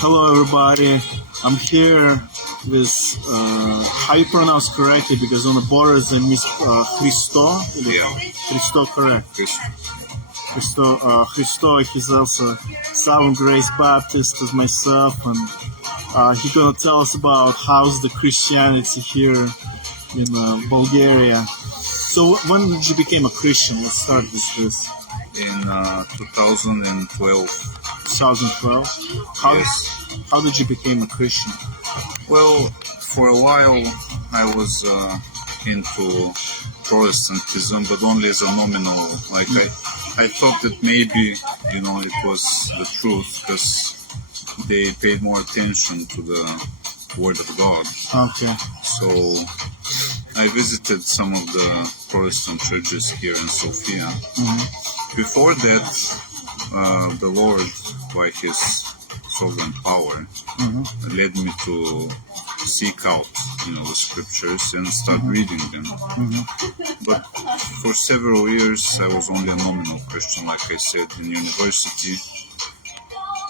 Hello, everybody. I'm here with how you pronounce correctly because on the borders I miss Christo. Yeah. Christo, correct. Christo. Christo. He's also Southern Grace Baptist as myself, and he's gonna tell us about how's the Christianity here in Bulgaria. So when did you become a Christian? Let's start with this. In 2012. 2012. How did you become a Christian? Well, for a while I was into Protestantism, but only as a nominal. Like I thought that maybe it was the truth because they paid more attention to the Word of God. Okay. So I visited some of the Protestant churches here in Sofia. Mm-hmm. Before that, the Lord, by His sovereign power, led me to seek out, the scriptures and start reading them. But for several years, I was only a nominal Christian. Like I said, in university,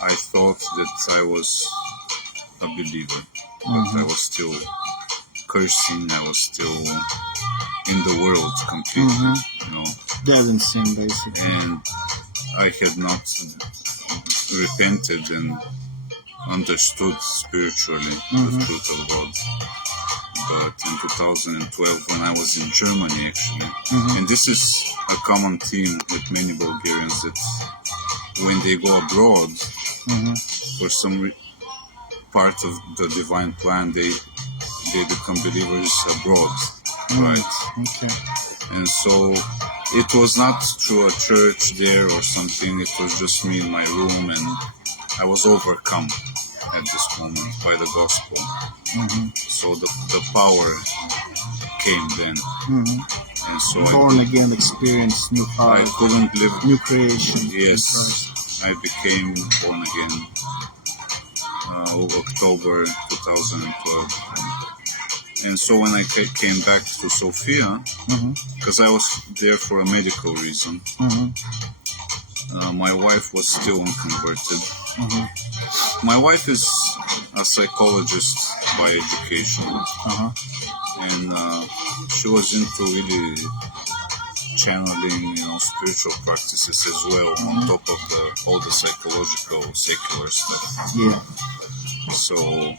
I thought that I was a believer, but I was still cursing. I was still in the world completely, Dead in sin, basically. and I had not repented and understood spiritually the truth of God. But in 2012, when I was in Germany, actually, and this is a common theme with many Bulgarians, that when they go abroad, for some part of the divine plan, they become believers abroad, right? Okay. And so it was not through a church there or something. It was just me in my room, and I was overcome at this moment by the gospel. So the power came then. And so Born again experience, new heart. I couldn't live. New creation. Yes, I became born again October 2012. And so when I came back to Sofia, because I was there for a medical reason, my wife was still unconverted. My wife is a psychologist by education, and she was into really channeling, spiritual practices as well, on top of all the psychological, secular stuff. Yeah. So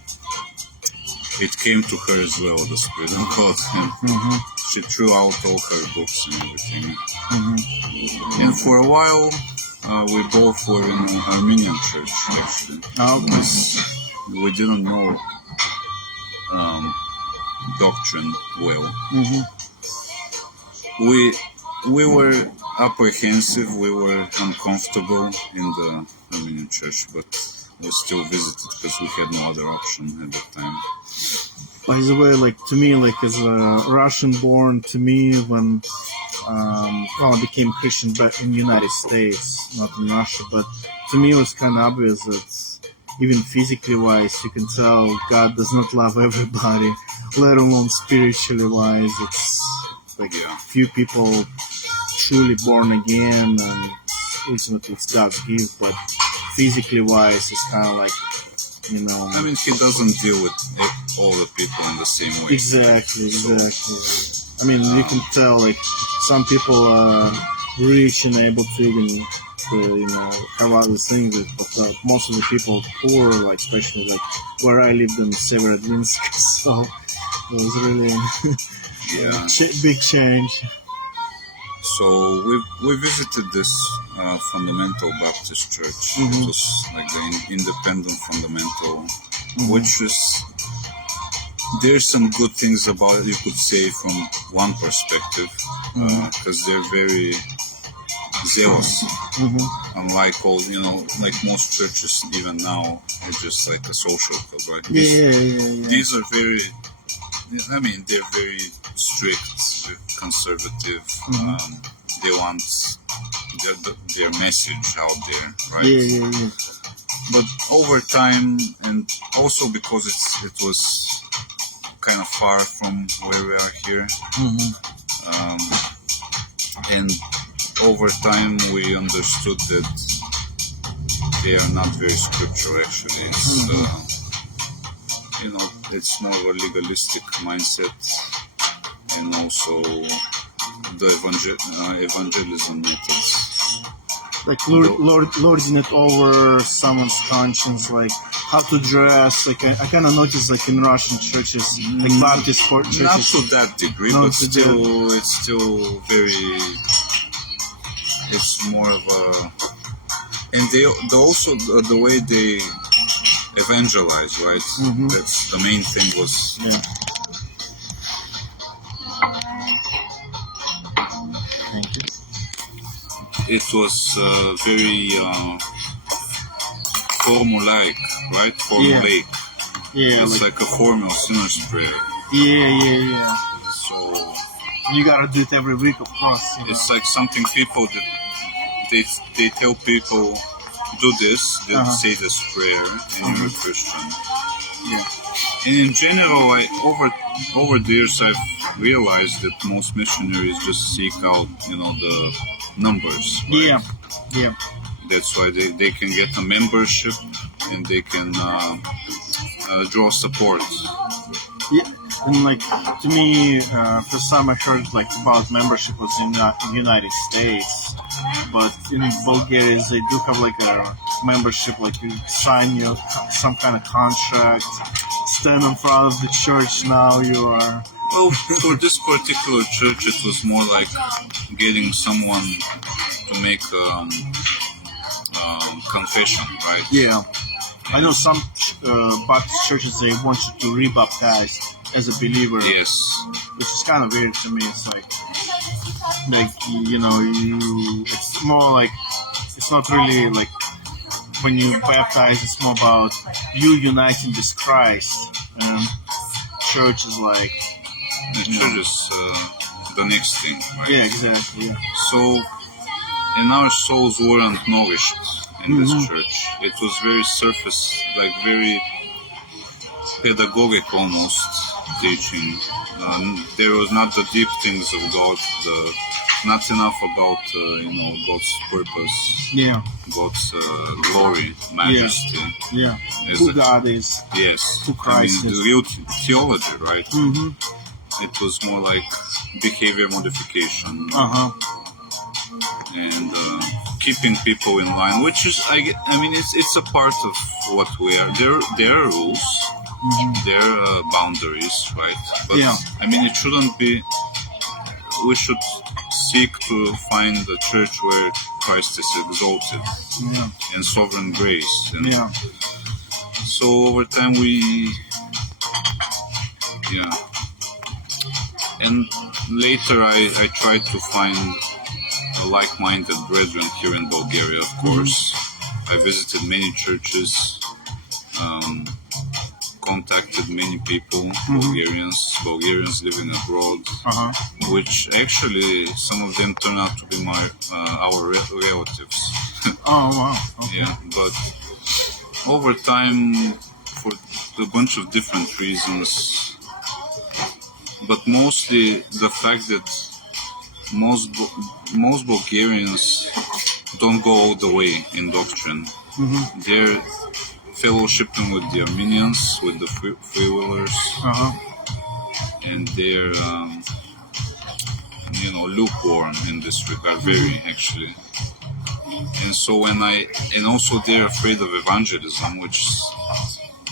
it came to her as well, the Spirit of God. And she threw out all her books and everything. And for a while, we both were in an Armenian church, actually. Because we didn't know doctrine well. We were apprehensive, we were uncomfortable in the Armenian church, but we still visited because we had no other option at that time. By the way, to me, as a Russian-born, to me, when I became Christian back in the United States, not in Russia, but to me it was kind of obvious that even physically wise, you can tell God does not love everybody, let alone spiritually wise. It's few people truly born again, and ultimately it's God's gift, but physically wise, it's kind of like, I mean, He doesn't deal with all the people in the same way. Exactly. I mean, you can tell, some people are rich and able to even, have other things, but most of the people poor, especially where I lived in Severodvinsk, so it was really big change. So we visited this fundamental Baptist church. It was like the independent fundamental, which was, there's some good things about it, you could say, from one perspective, because they're very zealous. Unlike all, like most churches even now, it's just like a social club, right? These are very, they're very strict, conservative. They want their message out there, right? But over time, and also because it was kind of far from where we are here, and over time we understood that they are not very scriptural. Actually, it's it's more of a legalistic mindset, and also the evangelism methods. Like lording it over someone's conscience, like how to dress. Like I kind of noticed, like in Russian churches, like Baptist churches. Not to that degree, but still, it's still very. It's more of a, and they also the way they evangelize, right? That's the main thing. Was Thank you. It was very formulaic, right? Formulaic. Yeah, it's like a formal sinner's prayer. Yeah. So you gotta do it every week, of course. It's like something people that they tell people do this, say this prayer, and you're a Christian. Yeah. And in general, over the years, I've realized that most missionaries just seek out, the numbers. Right? Yeah. That's why they can get a membership and they can draw support. Yeah, and like to me, first time I heard like about membership was in the United States, but in Bulgaria they do have like a membership, like you sign some kind of contract, stand in front of the church. Now you are. Well, for this particular church, it was more like getting someone to make confession, right? Yeah. I know some Baptist churches, they want you to re-baptize as a believer. Yes. Which is kind of weird to me. It's like it's more like, it's not really like, when you baptize, it's more about you uniting with Christ. And church is like... The church is the next thing, right? Yeah, exactly, yeah. So, and our souls weren't nourished in this church. It was very surface, like very pedagogic almost teaching. There was not the deep things of God, not enough about God's purpose, God's glory, majesty. Yeah. Who God is. Yes. Who Christ is. The real theology, right? It was more like behavior modification. And keeping people in line, which is, it's a part of what we are. There are rules, there are boundaries, right? But it shouldn't be. We should seek to find a church where Christ is exalted and sovereign grace. And so over time and later I tried to find like-minded brethren here in Bulgaria, of course. I visited many churches, contacted many people, Bulgarians living abroad, which actually some of them turned out to be our relatives. Oh wow! Okay. Yeah, but over time, for a bunch of different reasons, but mostly the fact that most Bulgarians don't go all the way in doctrine. They're fellowshipping with the Armenians, with the freewheelers, and they're lukewarm in this regard, very actually. And so and also they're afraid of evangelism, which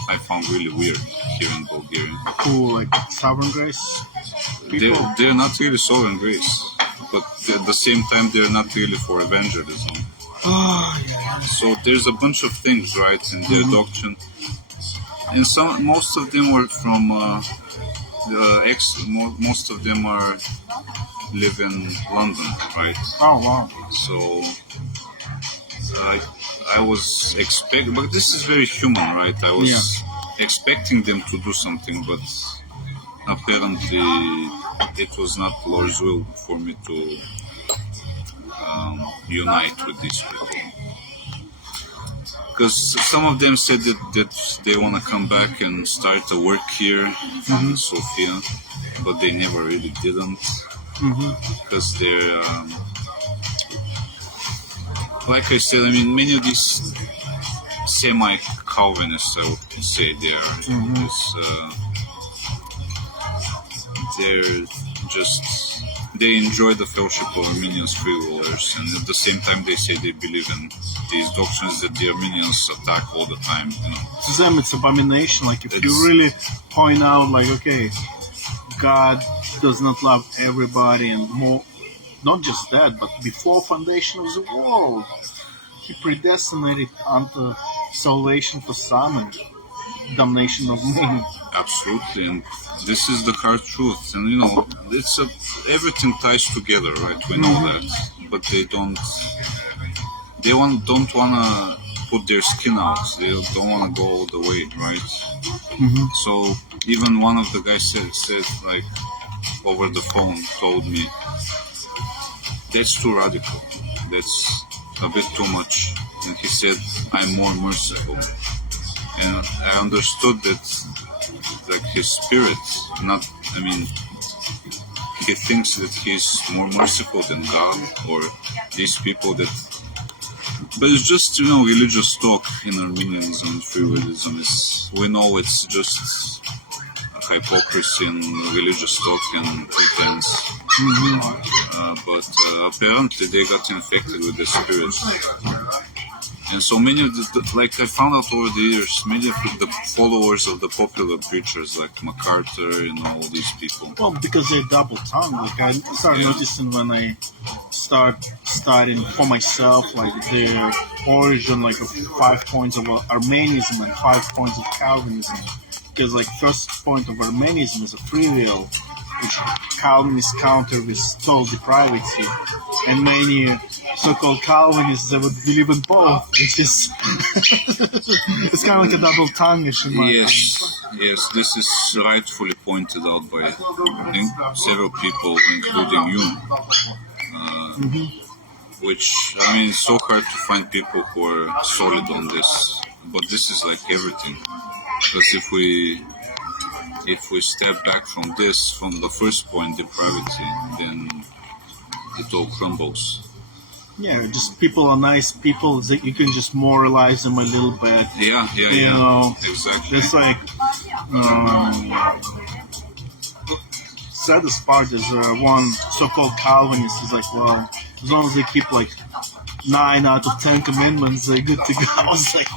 I found really weird here in Bulgaria. Who, like sovereign grace? They're not really sovereign grace, but at the same time they're not really for evangelism. So there's a bunch of things, right, in their doctrine, and most of them were from most of them live in London, right? Oh wow! So I was expecting, but this is very human, right? I was expecting them to do something, but apparently it was not the Lord's will for me to unite with these people. Because some of them said that they want to come back and start to work here in Sofia, but they never really didn't. Because they're, like I said, many of these semi-Calvinists, I would say they're just, they enjoy the fellowship of Armenians freeholders, and at the same time they say they believe in these doctrines that the Armenians attack all the time. To them it's abomination. Like if you really point out, like, okay, God does not love everybody, and more, not just that, but before foundation of the world, He predestinated unto salvation for some and damnation of many. Absolutely, and this is the hard truth. And it's everything ties together, right? We know that, but they don't wanna put their skin out. They don't wanna go all the way, right? So even one of the guys said like over the phone, told me, that's too radical. That's a bit too much. And he said, I'm more merciful. And I understood that, like, his spirit, he thinks that he's more merciful than God, or these people that, but it's just, religious talk in Armenianism and freewilism. We know it's just hypocrisy and religious talk and pretense. But apparently they got infected with the spirit. And so many of I found out over the years, many of the followers of the popular preachers like MacArthur and all these people. Well, because they're double-tongued. Like I started noticing when I start studying for myself, like the origin, like of 5 points of Armenianism and 5 points of Calvinism. Because like first point of Armenianism is a free will, which Calvinists counter with total depravity, and many so-called Calvinists that would believe in both, which is it's kind of like a double tonguish in my Yes, this is rightfully pointed out by I think several people, including you. Which it's so hard to find people who are solid on this, but this is like everything. Because if we step back from this, from the first point, depravity, then it all crumbles. Yeah, just people are nice people that you can just moralize them a little bit. Yeah. Exactly. It's like saddest part is one so-called Calvinist is like, well, as long as they keep like 9 out of 10 commandments, they're good to go. I was like,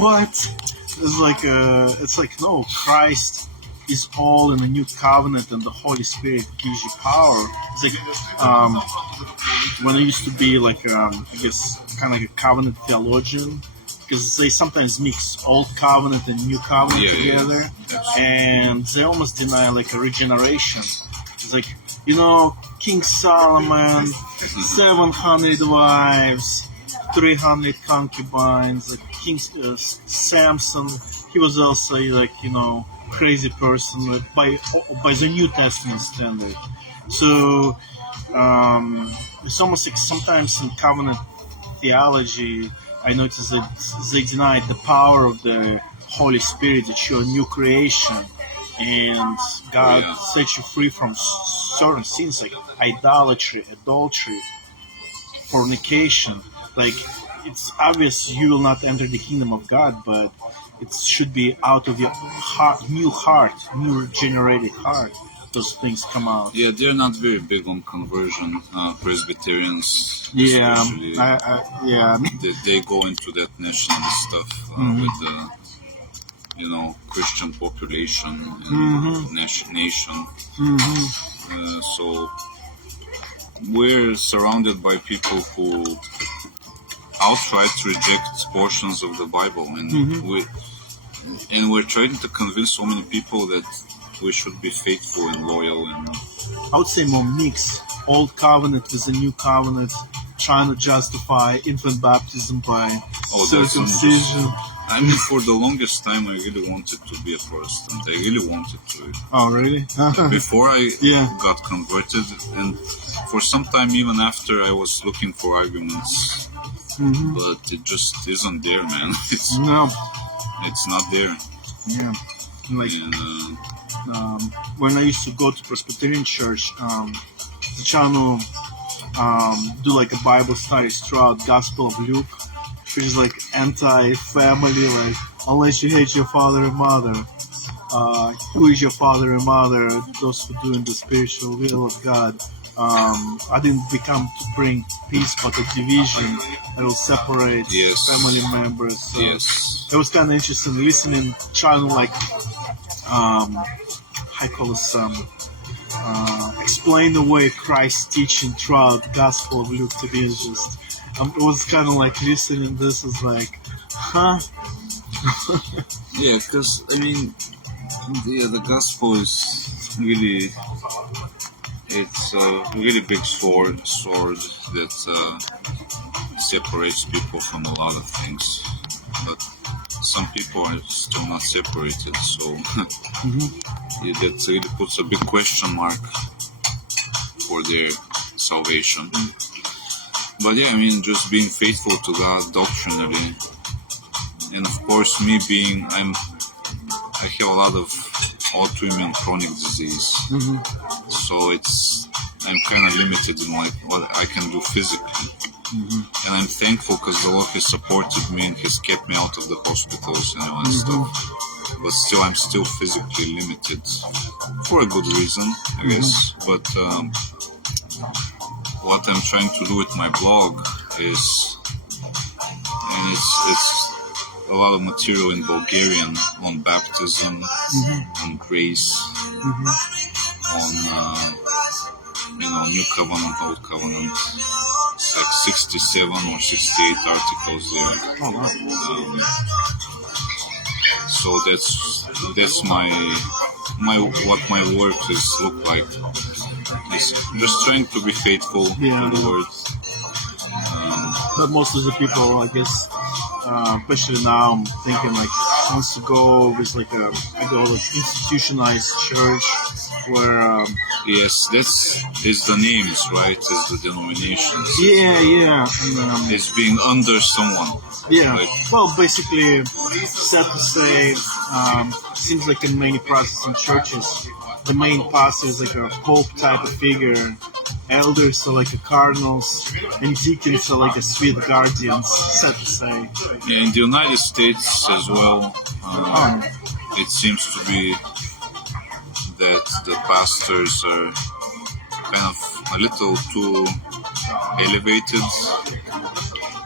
what? It's like no, Christ is all in the new covenant, and the Holy Spirit gives you power. It's like when I used to be like I guess kind of like a covenant theologian, because they sometimes mix old covenant and new covenant together, and they almost deny like a regeneration. It's like King Solomon, 700 wives, 300 concubines, like King Samson, he was also like crazy person, like, by the New Testament standard. So it's almost like sometimes in covenant theology, I noticed that they denied the power of the Holy Spirit that you're a new creation, and God set you free from certain sins like idolatry, adultery, fornication. Like, it's obvious you will not enter the kingdom of God, but it should be out of your heart, new regenerated heart. Those things come out. Yeah, they're not very big on conversion, Presbyterians. Yeah, especially. They go into that nationalist stuff with the, Christian population and nation. So we're surrounded by people who outright reject portions of the Bible, and we're trying to convince so many people that we should be faithful and loyal. And I would say more mixed. Old covenant with the new covenant, trying to justify infant baptism by circumcision. For the longest time, I really wanted to be a Protestant. I really wanted to. Oh, really? Before I got converted, and for some time even after, I was looking for arguments. But it just isn't there, man. It's not there. Yeah. Like, when I used to go to Presbyterian church, the channel do like a Bible studies throughout Gospel of Luke, which is like anti-family, like unless you hate your father and mother. Who is your father and mother? Those who do in the spiritual will of God. I didn't become to bring peace, but a division that will separate family members. So it was kind of interesting listening, trying to like, I call this, explain the way Christ teaching throughout the Gospel of Luke to me. Just, it was kind of like listening. This is like, huh? Yeah, because I mean, the Gospel is really. It's a really big sword that separates people from a lot of things. But some people are still not separated, so that really puts a big question mark for their salvation. But yeah, I mean, just being faithful to God doctrinally, and of course, I have a lot of autoimmune chronic disease, so I'm kind of limited in like what I can do physically, and I'm thankful because the Lord has supported me and has kept me out of the hospitals and all that stuff. But still, I'm still physically limited for a good reason, I guess. But what I'm trying to do with my blog is, and it's a lot of material in Bulgarian on baptism, on grace, on New Covenant, Old Covenant. It's like 67 or 68 articles there. So that's my what my work has looked like. It's just trying to be faithful to the word. But most of the people, I guess, especially now, I'm thinking like wants to go with like a institutionalized church where yes, is the names, right? Is the denominations. Yeah. It's being under someone. Yeah. Right? Well, basically, sad to say, seems like in many Protestant churches, the main pastor is like a pope type of figure. Elders are like a cardinals, and deacons are like a sweet guardians. Sad to say. Yeah, in the United States as well, it seems to be that the pastors are kind of a little too elevated.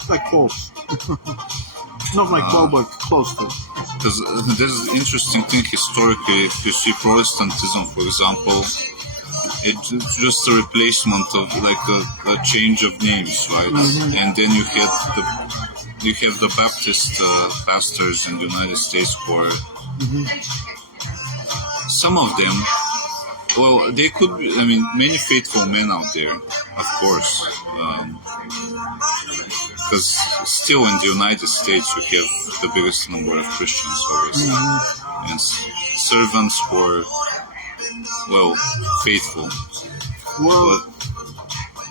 Like popes. Not like Pope, but close to. Because there's an interesting thing historically. If you see Protestantism, for example, it's just a replacement of like a change of names, right? And then you have the Baptist pastors in the United States who are some of them. Well, they could be, I mean, many faithful men out there, of course. Because still in the United States we have the biggest number of Christians, obviously. And servants who are, well, faithful. Well,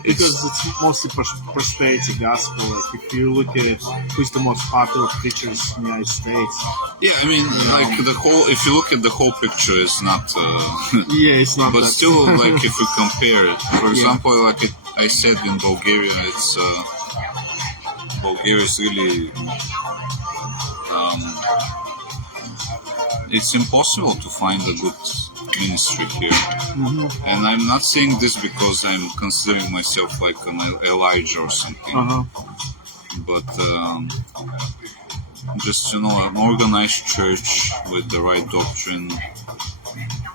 because it's mostly prosperity gospel. Like if you look at who's the most popular preachers in the United States. Yeah, I mean, like if you look at the whole picture, it's not. Yeah, it's not. But still, like if you compare it, for example, like I said in Bulgaria, Bulgaria is really. It's impossible to find a good ministry here. And I'm not saying this because I'm considering myself like an Elijah or something. But just, an organized church with the right doctrine.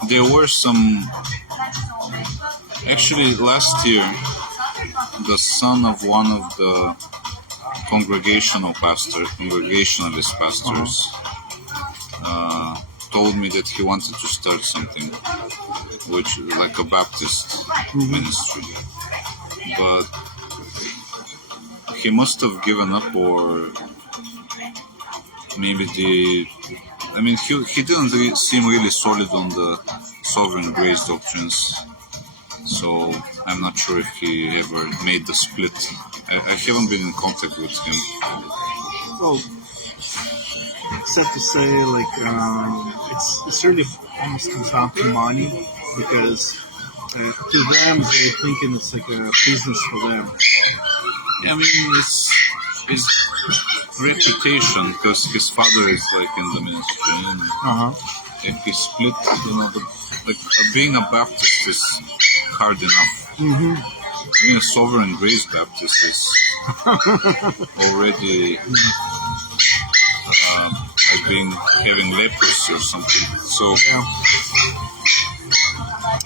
There were some... Actually, last year, the son of one of the Congregationalist pastors told me that he wanted to start something, which like a Baptist ministry, but he must have given up, or maybe he didn't seem really solid on the sovereign grace doctrines, so I'm not sure if he ever made the split. I haven't been in contact with him. Well, sad to say, like it's really almost comes down to money, because to them they're thinking it's like a business for them. Yeah, I mean, it's reputation because his father is like in the ministry, and if he split, being a Baptist is hard enough. Being a Sovereign Grace Baptist is already like having leprosy or something. So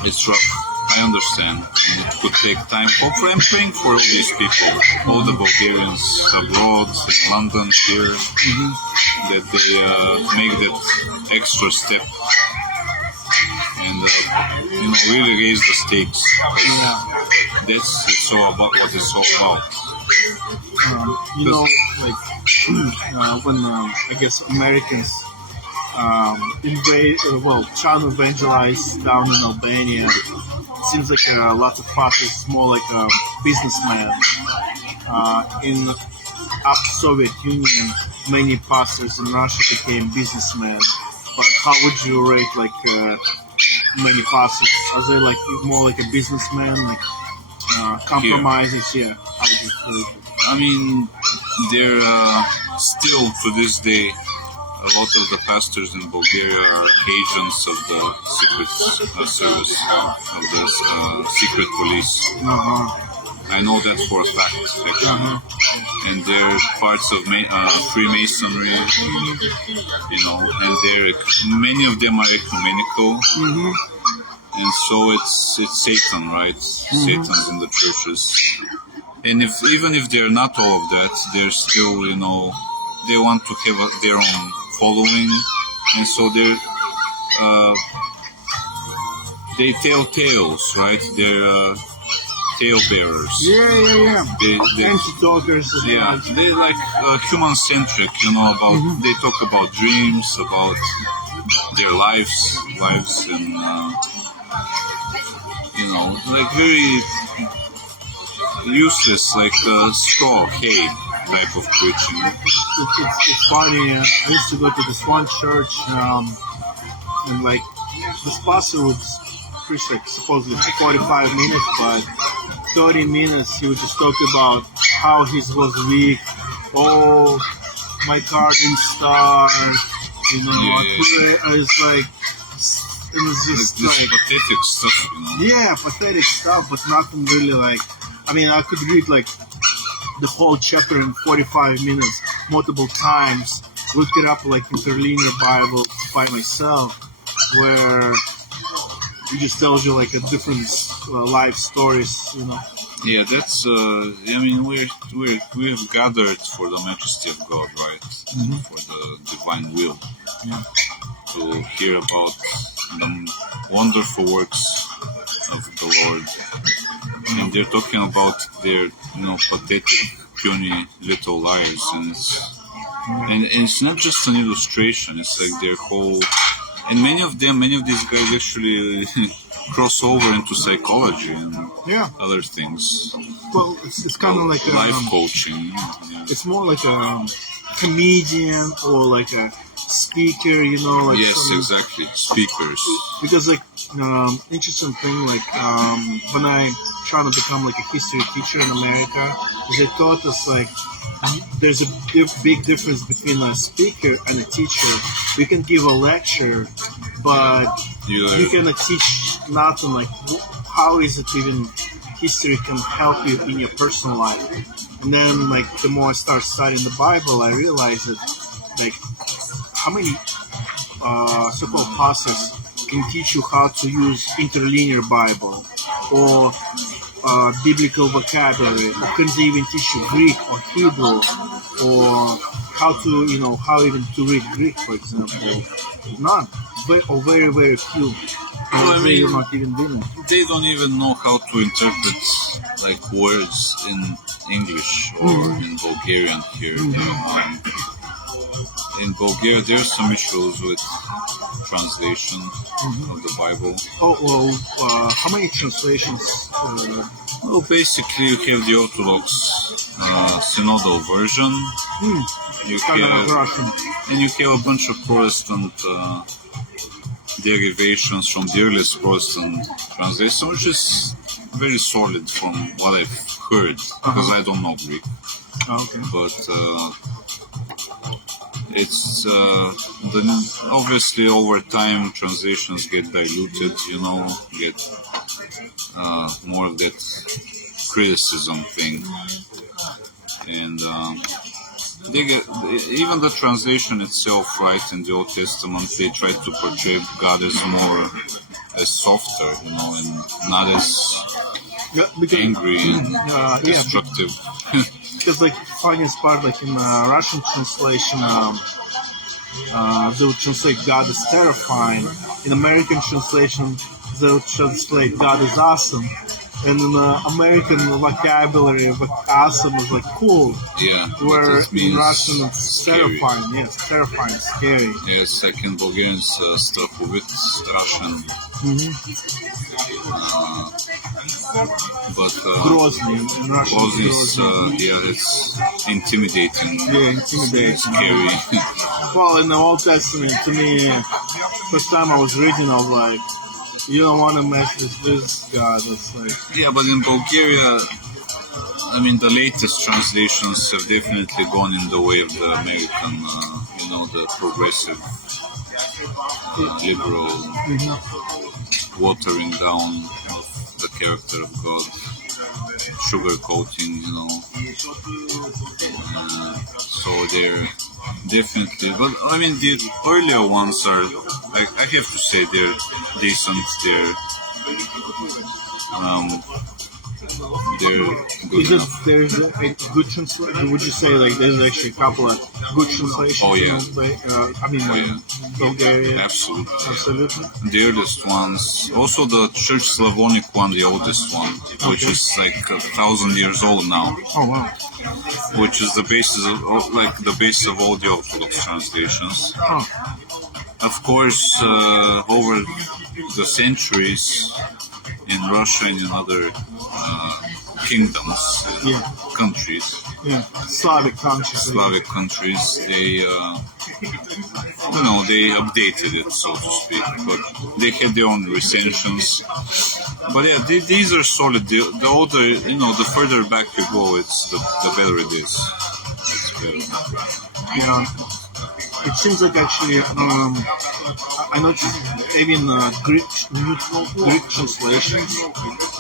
it's rough. I understand. It could take time. Hopefully, I'm praying for all these people, all the Bulgarians abroad, in London, here, that they make that extra step and really raise the stakes. That's all about what it's all about. When I guess Americans trying to evangelize down in Albania, it seems like a lot of pastors is more like a businessman. In after Soviet Union, many pastors in Russia became businessmen. But how would you rate many pastors? Are they like more like a businessman, like compromises? Yeah. How would you rate it? I mean, they're still to this day. A lot of the pastors in Bulgaria are agents of the secret service, of the secret police. I know that for a fact, actually. And they're parts of Freemasonry, and many of them are ecumenical. And so it's Satan, right? Satan's in the churches. And even if they're not all of that, they're still, they want to have their own following, and so they tell tales, right? They're tale bearers. Yeah. Anti-talkers. Yeah, they're like human-centric, about. They talk about dreams, about their lives, and like very useless, like straw hay type of preaching. It's funny. I used to go to this one church, and like this pastor would preach supposedly for 45 minutes, but 30 minutes he would just talk about how he was weak. Oh, my car didn't start. It's like. It was just like pathetic stuff. Yeah, pathetic stuff, but nothing really like. I mean, I could read like the whole chapter in 45 minutes multiple times, look it up like interlinear Bible by myself, where it just tells you like a different life stories, Yeah, that's. I mean, we have gathered for the majesty of God, right? For the divine will, to hear about the wonderful works of the Lord. And they're talking about their, pathetic, puny little lives, and it's not just an illustration. It's like their whole, and many of these guys actually cross over into psychology and other things. Well, it's kind of like life coaching. It's more like a comedian or like a speaker, like yes, exactly, speakers. Because interesting thing, when I trying to become like a history teacher in America, they taught us like there's a big difference between a speaker and a teacher. You can give a lecture, but you cannot teach nothing. Like how is it even history can help you in your personal life? And then like the more I start studying the Bible, I realize that like how many so-called pastors can teach you how to use interlinear Bible or biblical vocabulary, or can they even teach you Greek or Hebrew, or how even to read Greek, for example? None. Or very, very few. Not even doing it. They don't even know how to interpret like words in English or in Bulgarian here. In Bulgaria, there's some issues with translation of the Bible. How many translations? Well, basically, you have the Orthodox synodal version. You have Russian. And you have a bunch of Protestant derivations from the earliest Protestant translation, which is very solid from what I've heard, because I don't know Greek. Okay. But it's obviously over time translations get diluted, get more of that criticism thing, and they get even the translation itself, right? In the Old Testament, they try to portray God as softer, and not as angry and destructive. Because like funniest part, like in Russian translation, they would translate God as terrifying. In American translation, they would translate God as awesome. And in American vocabulary, awesome is like cool. Yeah. Where in Russian it's scary. terrifying. Yes, terrifying, scary. Yes, like in Bulgarian, страховит, Russian. But Grozny in Russian. Grozny is, it's intimidating. Yeah, intimidating. Scary. Well, in the Old Testament, to me, first time I was reading, I was like, you don't want to mess with this God. It's like... Yeah, but in Bulgaria, I mean, the latest translations have definitely gone in the way of the American, the progressive, liberal, watering down of the character of God, sugarcoating, so they're definitely, but I mean, the earlier ones are, I have to say, they're decent, they're good enough. There's a good translation? Would you say like there's actually a couple of good translations? Oh yeah. Bulgaria. Absolutely. The earliest ones, also the Church Slavonic one, the oldest one, which is like 1,000 years old now. Oh wow. Which is the basis of all the Orthodox translations. Oh. Of course, over the centuries, in Russia and in other kingdoms, countries, Slavic countries, they they updated it, so to speak, but they had their own recensions. But yeah, these are solid. The older, the further back you go, the better it is. It's better. Yeah. It seems like actually, I noticed maybe in Greek translations,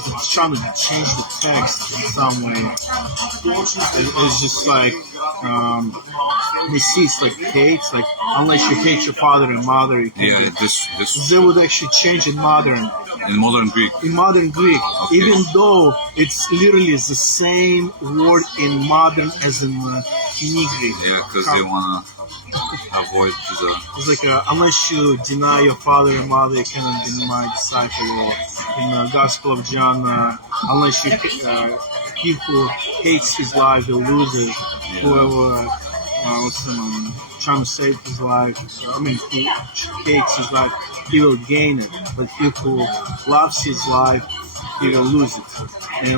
it's trying to change the text in some way. It's just like, they see it's like hate, like unless you hate your father and mother, you can they would actually change in modern. In modern Greek. In modern Greek, okay. Even though it's literally the same word in modern as in Greek. Yeah, because they want to avoid the... It's like, unless you deny your father and mother, you cannot be my disciple. Or in the Gospel of John, unless you, he who hates his life will lose it. Yeah. Whoever trying to save his life, who hates his life, he will gain it. But he who loves his life, he will lose it. And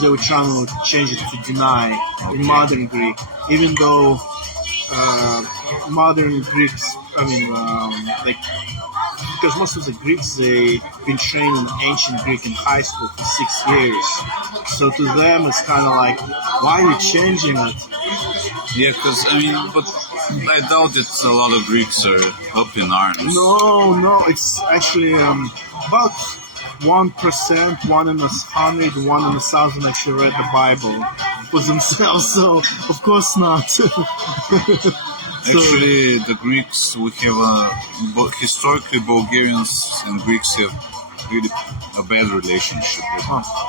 they were trying to change it to deny in modern Greek, even though modern Greeks, because most of the Greeks, they've been trained in ancient Greek in high school for 6 years. So to them, it's kind of like, why are you changing it? Yeah, because, but I doubt that a lot of Greeks are up in arms. No, it's actually about 1%, 1 in 100, 1 in 1,000 actually read the Bible for themselves, so of course not. Actually, the Greeks, we have historically Bulgarians and Greeks have really a bad relationship,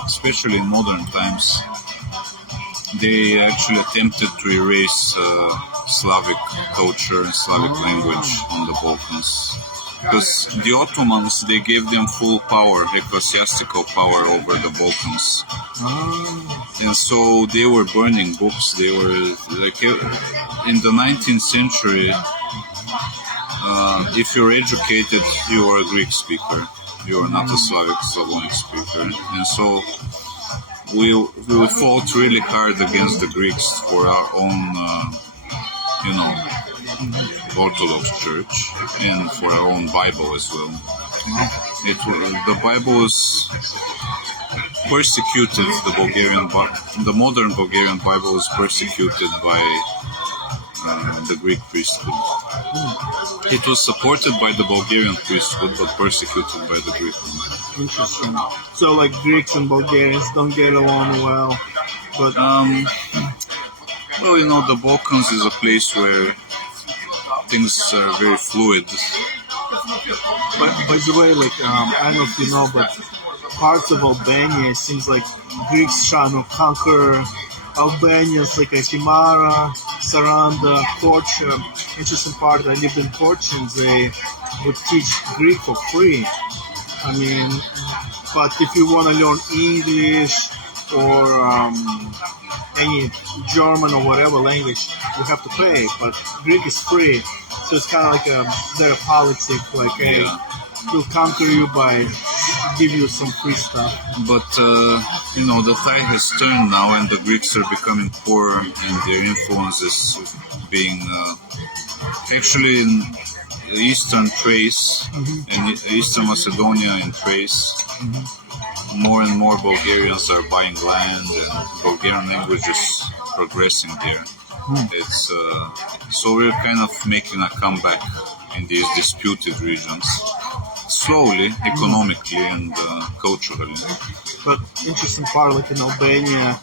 especially in modern times. They actually attempted to erase Slavic culture and Slavic language on the Balkans. Because the Ottomans, they gave them full power, ecclesiastical power over the Balkans. And so they were burning books. They were like, in the 19th century, if you're educated, you are a Greek speaker. You are not a Slavonic speaker. And so we fought really hard against the Greeks for our own, Orthodox Church, and for our own Bible as well. The Bible is persecuted. The modern Bulgarian Bible is persecuted by the Greek priesthood. It was supported by the Bulgarian priesthood, but persecuted by the Greek one. Interesting. So, like, Greeks and Bulgarians don't get along well, but Well, the Balkans is a place where things are very fluid. but by the way, like, I don't know if you know, but parts of Albania, it seems like Greeks trying to conquer Albanians, like Himara, Saranda, Korcha. Interesting part, I lived in Korcha, and they would teach Greek for free. I mean, but if you want to learn English or any German or whatever language, you have to pay. But Greek is free, so it's kind of like their politic, like, hey, we'll conquer you by give you some free stuff. But the tide has turned now, and the Greeks are becoming poorer, and their influence is being actually in Eastern Thrace, in Eastern Macedonia and Thrace. More and more Bulgarians are buying land, and Bulgarian language is progressing there. It's so we're kind of making a comeback in these disputed regions, slowly, economically and culturally. But interesting part, like in Albania,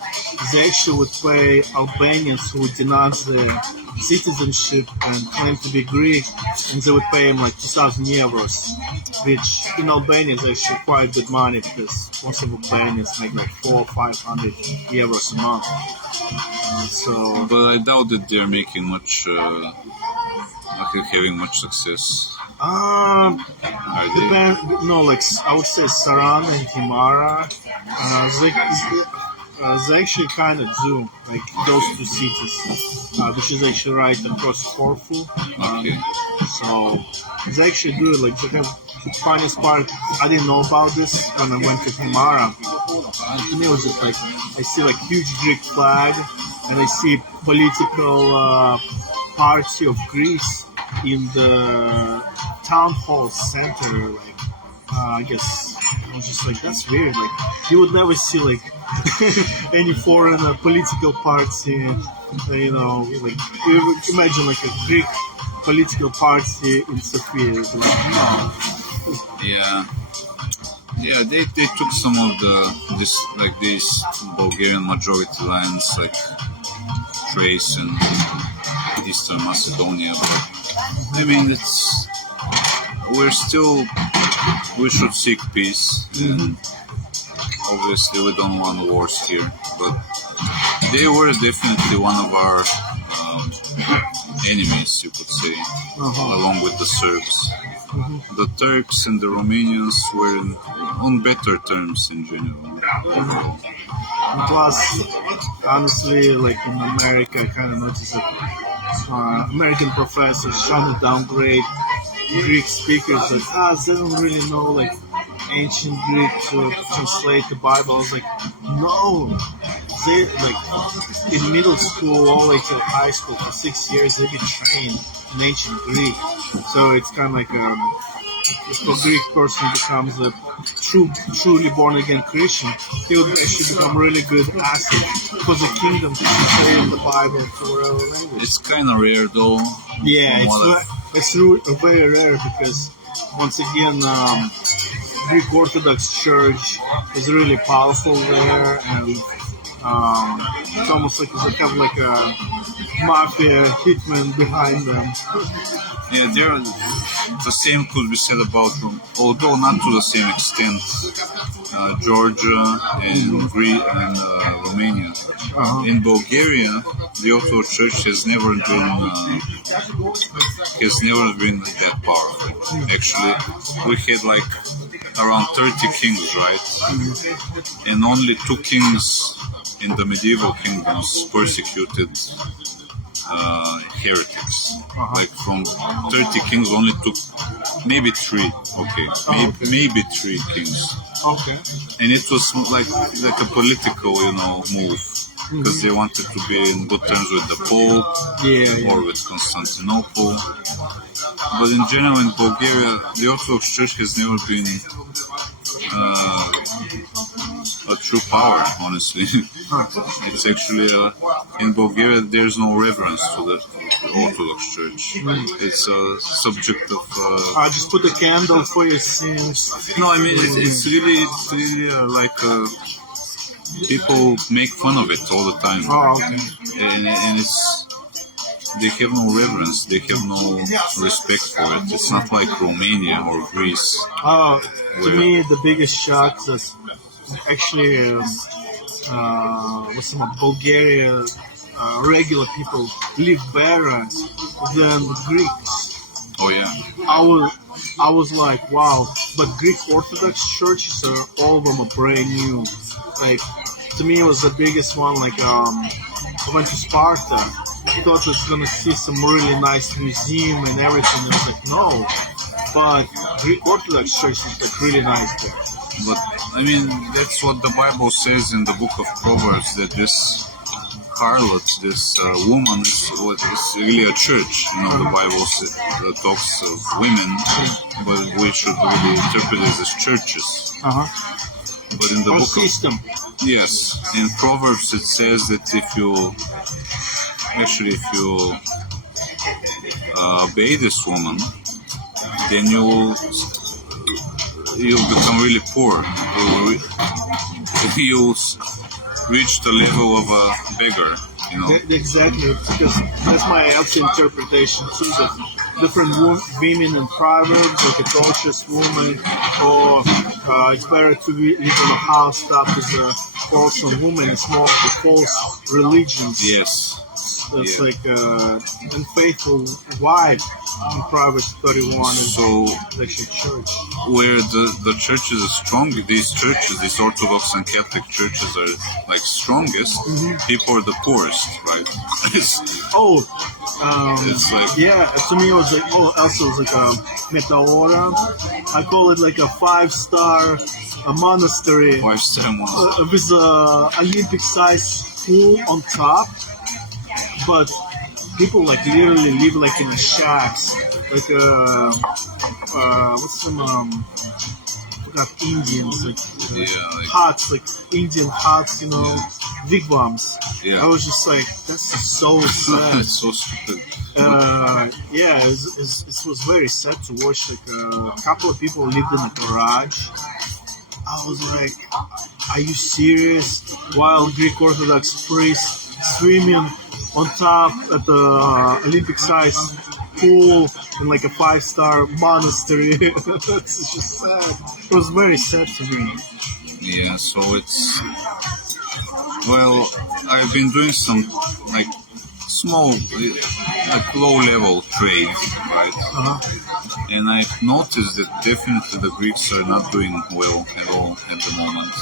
they actually would pay Albanians who would denounce their citizenship and claim to be Greek, and they would pay them like 2,000 euros, which in Albania is actually quite good money because most of Albanians make like 400 or 500 euros a month. So, But I doubt that they're making much, having much success. Are they? no, like I would say Saranda and Himara, they actually kind of do, like those two cities, which is actually right across Corfu. Okay. So it's actually good. Like they have funniest part. I didn't know about this when I went to Himara. To me, it was just like I see like huge Greek flag, and I see political party of Greece in the town hall center. Like I guess I was just like, that's weird. Like you would never see like any foreign political party. Like you imagine like a Greek political party in Sofia. Like, no. Yeah, they took some of these Bulgarian majority lands like Thrace and Eastern Macedonia. But, I mean, we should seek peace. And obviously, we don't want wars here, but they were definitely one of our enemies, you could say, along with the Serbs. The Turks and the Romanians were on better terms in general. And plus, honestly, like in America, I kind of noticed that American professors trying to downgrade Greek speakers that they don't really know like ancient Greek to translate the Bible. I was like, no, they like in middle school all the way to high school for 6 years they've been trained in ancient Greek. So it's kind of like if a Greek person becomes a truly born again Christian, he would actually become really good asset for the kingdom to translate the Bible to whatever language. It's kind of rare though. Yeah, it's very rare because once again, Greek Orthodox Church is really powerful there, and it's almost like they have like a mafia hitman behind them. Yeah, the same could be said about, although not to the same extent, Georgia and Greece and Romania. In Bulgaria, the Orthodox Church has never been that powerful. Actually, we had like around 30 kings, right? And only 2 kings in the medieval kingdoms persecuted heretics. Like from 30 kings, only took maybe 3. Okay, maybe 3 kings. Okay. And it was like a political, move, because they wanted to be in good terms with the Pope or with Constantinople. But in general, in Bulgaria, the Orthodox Church has never been a true power, honestly. It's actually in Bulgaria there's no reverence to the Orthodox Church. It's a subject of. I just put a candle for your sins. No, I mean it's really like people make fun of it all the time, Oh, okay. and it's. They have no reverence. They have no respect for it. It's not like Romania or Greece. To me, the biggest shock is actually Bulgaria. Regular people live better than the Greeks. Oh yeah. I was like, wow. But Greek Orthodox churches are all of them are brand new. Like to me, it was the biggest one. Like I went to Sparta. I thought I was gonna see some really nice museum and everything. I was like, no, but Greek Orthodox Church is like really nice there. But I mean, that's what the Bible says in the book of Proverbs, that this harlot, this woman, is really a church. You know, the Bible talks of women, but we should really interpret it as churches. But in the book system. Yes, in Proverbs it says that if you obey this woman, then you'll become really poor. You'll reach the level of a beggar, you know. Exactly, because that's my interpretation too. That different women in Proverbs, like a tortuous woman, or it's better to live in a house top as a false woman. It's more of the false religions. Yes. It's like unfaithful wife in Proverbs 31 is actually church. Where the churches are strong, these Orthodox and Catholic churches are like strongest, people are the poorest, right? It's like, yeah, to me it was like, also it was like a meteora. I call it like a 5-star monastery. 5-star monastery. With an Olympic-sized pool on top. But people like literally live like in a shacks, like what's some got Indians like huts, like Indian huts, you know, wigwams. Yeah. I was just like, that's just so sad. That's so stupid. It was very sad to watch. Like a couple of people lived in a garage. I was like, are you serious? While Greek Orthodox priests swimming on top at the Olympic-sized pool in like a 5-star monastery. It's just sad. It was very sad to me. Yeah, so I've been doing some like small, like low-level trade, right? And I've noticed that definitely the Greeks are not doing well at all at the moment.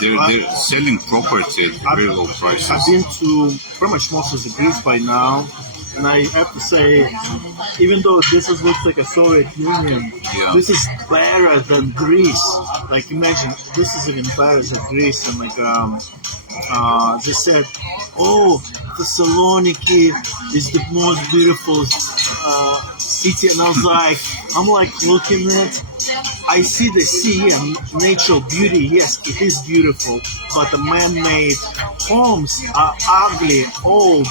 They're selling property at very low prices. I've been to pretty much most of the Greece by now, and I have to say, even though looks like a Soviet Union, this is better than Greece. Like imagine, this is even better than Greece, and like they said, Thessaloniki is the most beautiful city, and I'm like looking at. I see the sea and natural beauty. Yes, it is beautiful, but the man-made homes are ugly, old.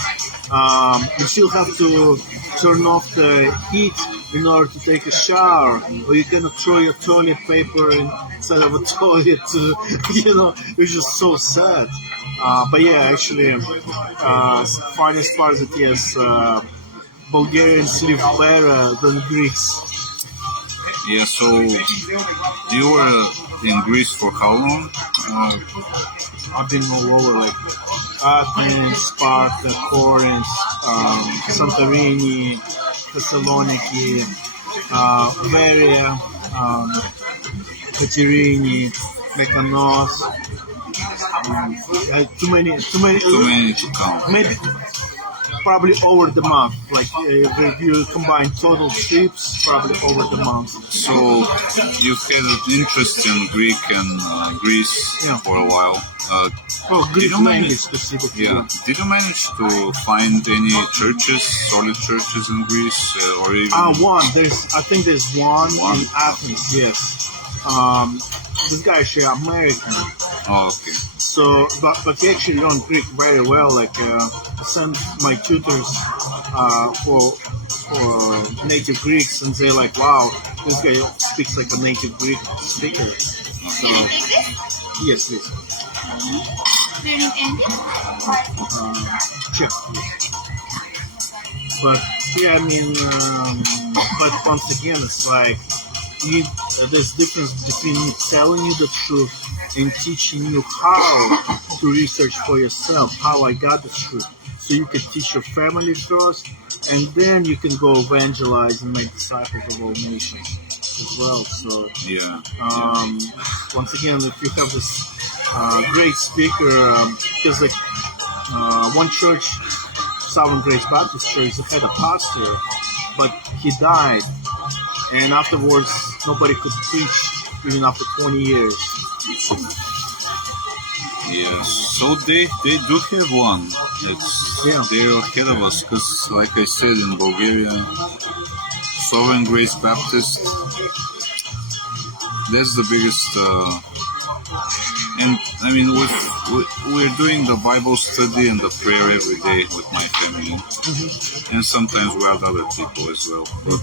You still have to turn off the heat in order to take a shower, or you cannot throw your toilet paper inside of a toilet. It's just so sad. But yeah, actually, funniest part is that yes, Bulgarians live better than Greeks. Yeah, so you were in Greece for how long? I've been all over, like Athens, Sparta, Corinth, Santorini, Thessaloniki, Varia, Katerini, Mykonos. Too many to count. Maybe probably over the month. Like if you combine total trips, probably over the month. So you've had an interest in Greek and Greece for a while. Greek language specifically. Yeah. Did you manage to find any churches, solid churches in Greece, or even? One. I think there's one in Athens. Yes. This guy is American. Oh, okay. So, but he actually learned Greek very well. Like, I sent my tutors for native Greeks, and they're like, "Wow, this guy speaks like a native Greek speaker." So, Can I take this? yes, please. Do you need anything? Check. But yeah, I mean, but once again, it's like there's difference between me telling you the truth and teaching you how to research for yourself, how I got the truth, so you can teach your family first, and then you can go evangelize and make disciples of all nations as well. So Yeah. once again, if you have this great speaker, because like one church, Southern Grace Baptist Church, they had a pastor, but he died, and afterwards nobody could teach even after 20 years. Yes. So they do have one. Yeah. They're ahead of us because, like I said, in Bulgaria, Sovereign Grace Baptist, that's the biggest. And I mean, we're doing the Bible study and the prayer every day with my family, and sometimes with other people as well. But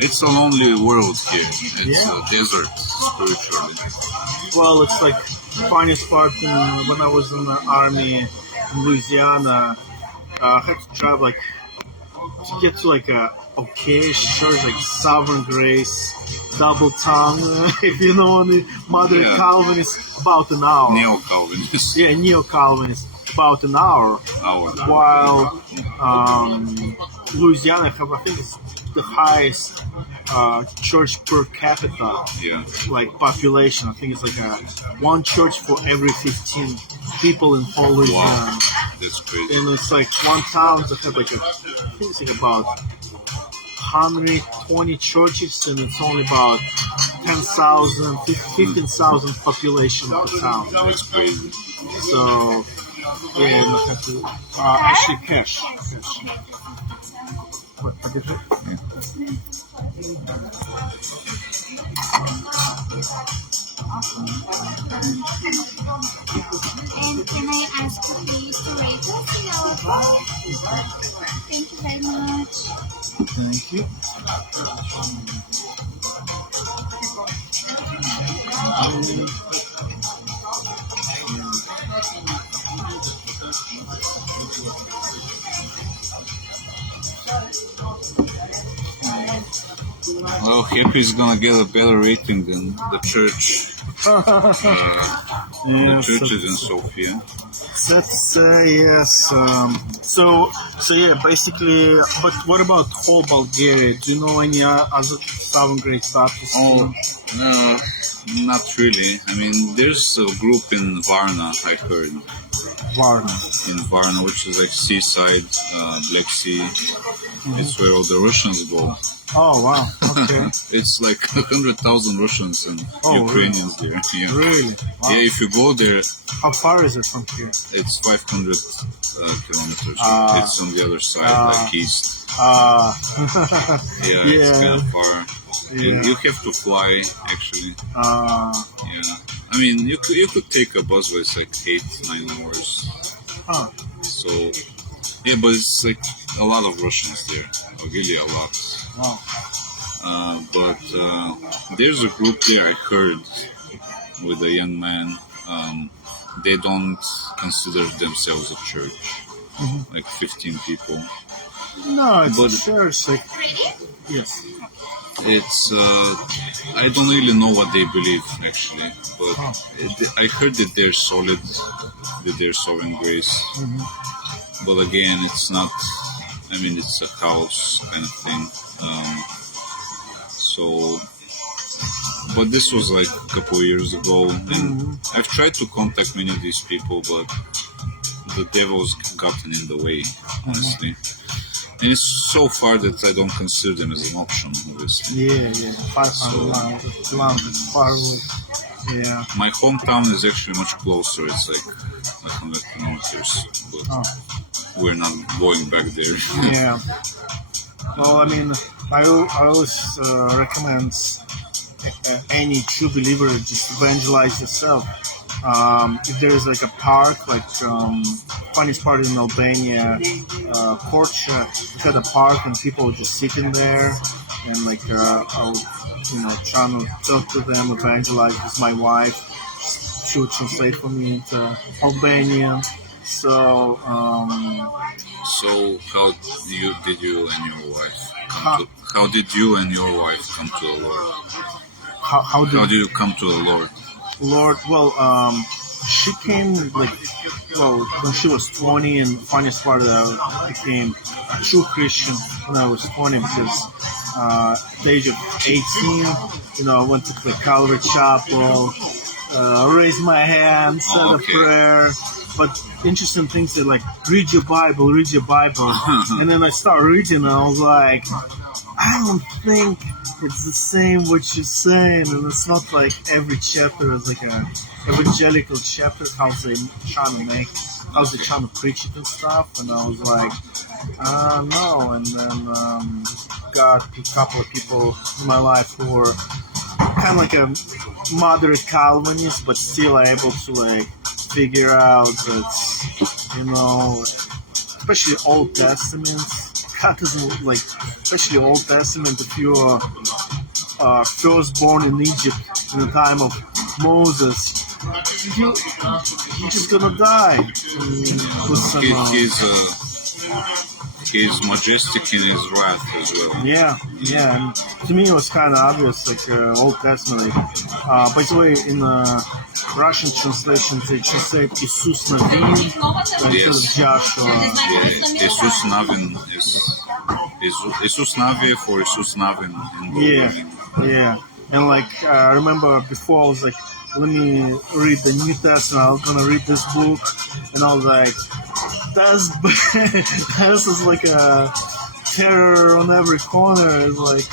it's a lonely world here. It's a desert spiritually. Well, it's like the funniest part when I was in the army in Louisiana, I had to travel like to get to like a okay-ish church like Sovereign Grace, Double Tongue, if you know any Mother Calvinist, about an hour. Neo-Calvinist. Yeah, Neo-Calvinist, about an hour. While Louisiana have, I think it's the highest church per capita, like population. I think it's like one church for every 15 people in whole Louisiana. Wow, that's crazy. And it's like one town that have like I think it's like about 120 churches, and it's only about 10,000, 15,000 population of the town. That's crazy. So yeah, you have to actually cash. What is it? And can I ask you please to rate us in our phone? Thank you very much. Thank you. Well, Happy's gonna get a better rating than the church. The churches in Sofia. That's yes. So yeah, basically. But what about whole Bulgaria? Do you know any other Southern Grace Baptist? Oh, not really. I mean, there's a group in Varna, I heard. Varna. In Varna, which is like seaside, Black Sea. It's where all the Russians go. Oh wow! Okay. It's like 100,000 Russians and Ukrainians there. Yeah. Really? Wow. Yeah, if you go there, how far is it from here? it's 500 kilometers. It's on the other side, like east. It's kind of far. Yeah. You have to fly, actually. Yeah. I mean, you could take a bus, but it's like 8-9 hours. So, yeah, but it's like a lot of Russians there. Really a lot. Wow. But there's a group there I heard with a young man. They don't consider themselves a church, like 15 people. No, it's a church. Like, yes. It's I don't really know what they believe actually, but I heard that they're solid, that they're Sovereign Grace. But again, it's not. I mean, it's a house kind of thing. But this was like a couple of years ago, and I've tried to contact many of these people, but the devil's gotten in the way, honestly. And it's so far that I don't consider them as an option, obviously. Yeah. 500 kilometers far away. Yeah. My hometown is actually much closer. It's like 100 kilometers, but we're not going back there. Yeah. Well, I mean, I always recommend any true believer just evangelize yourself. If there is like a park, like funniest part in Albania, Korcha, we had a park and people were just sitting there, and like I would, trying to talk to them, evangelize with my wife. She would translate for me into Albanian. So So did you and your wife come to? How did you and your wife come to the Lord? how How do you come to the Lord? Lord, well, she came when she was 20, and the funniest part is I became a true Christian when I was 20 because at the age of 18, I went to the Calvary Chapel, raised my hand, said a prayer. But interesting things are like, read your Bible, and then I started reading, and I was like, I don't think it's the same what you're saying, and it's not like every chapter is like a evangelical chapter, how they trying to preach it and stuff, and I was like, no, and then got a couple of people in my life who were kind of like a moderate Calvinist, but still able to like figure out that, especially Old Testament, God doesn't like, especially Old Testament, if you're firstborn in Egypt in the time of Moses, you're just gonna die. He's majestic in his wrath as well. Yeah. And to me, it was kind of obvious, like Old Testament. By the way, in Russian translation, they translate Isus Navin instead of Joshua. Yeah, Isus Navin is Isus Navi for Isus Navin in Bulgaria. Yeah. And like I remember before, I was like, let me read the New Testament. I was gonna read this book, and I was like, this is like a terror on every corner. It's like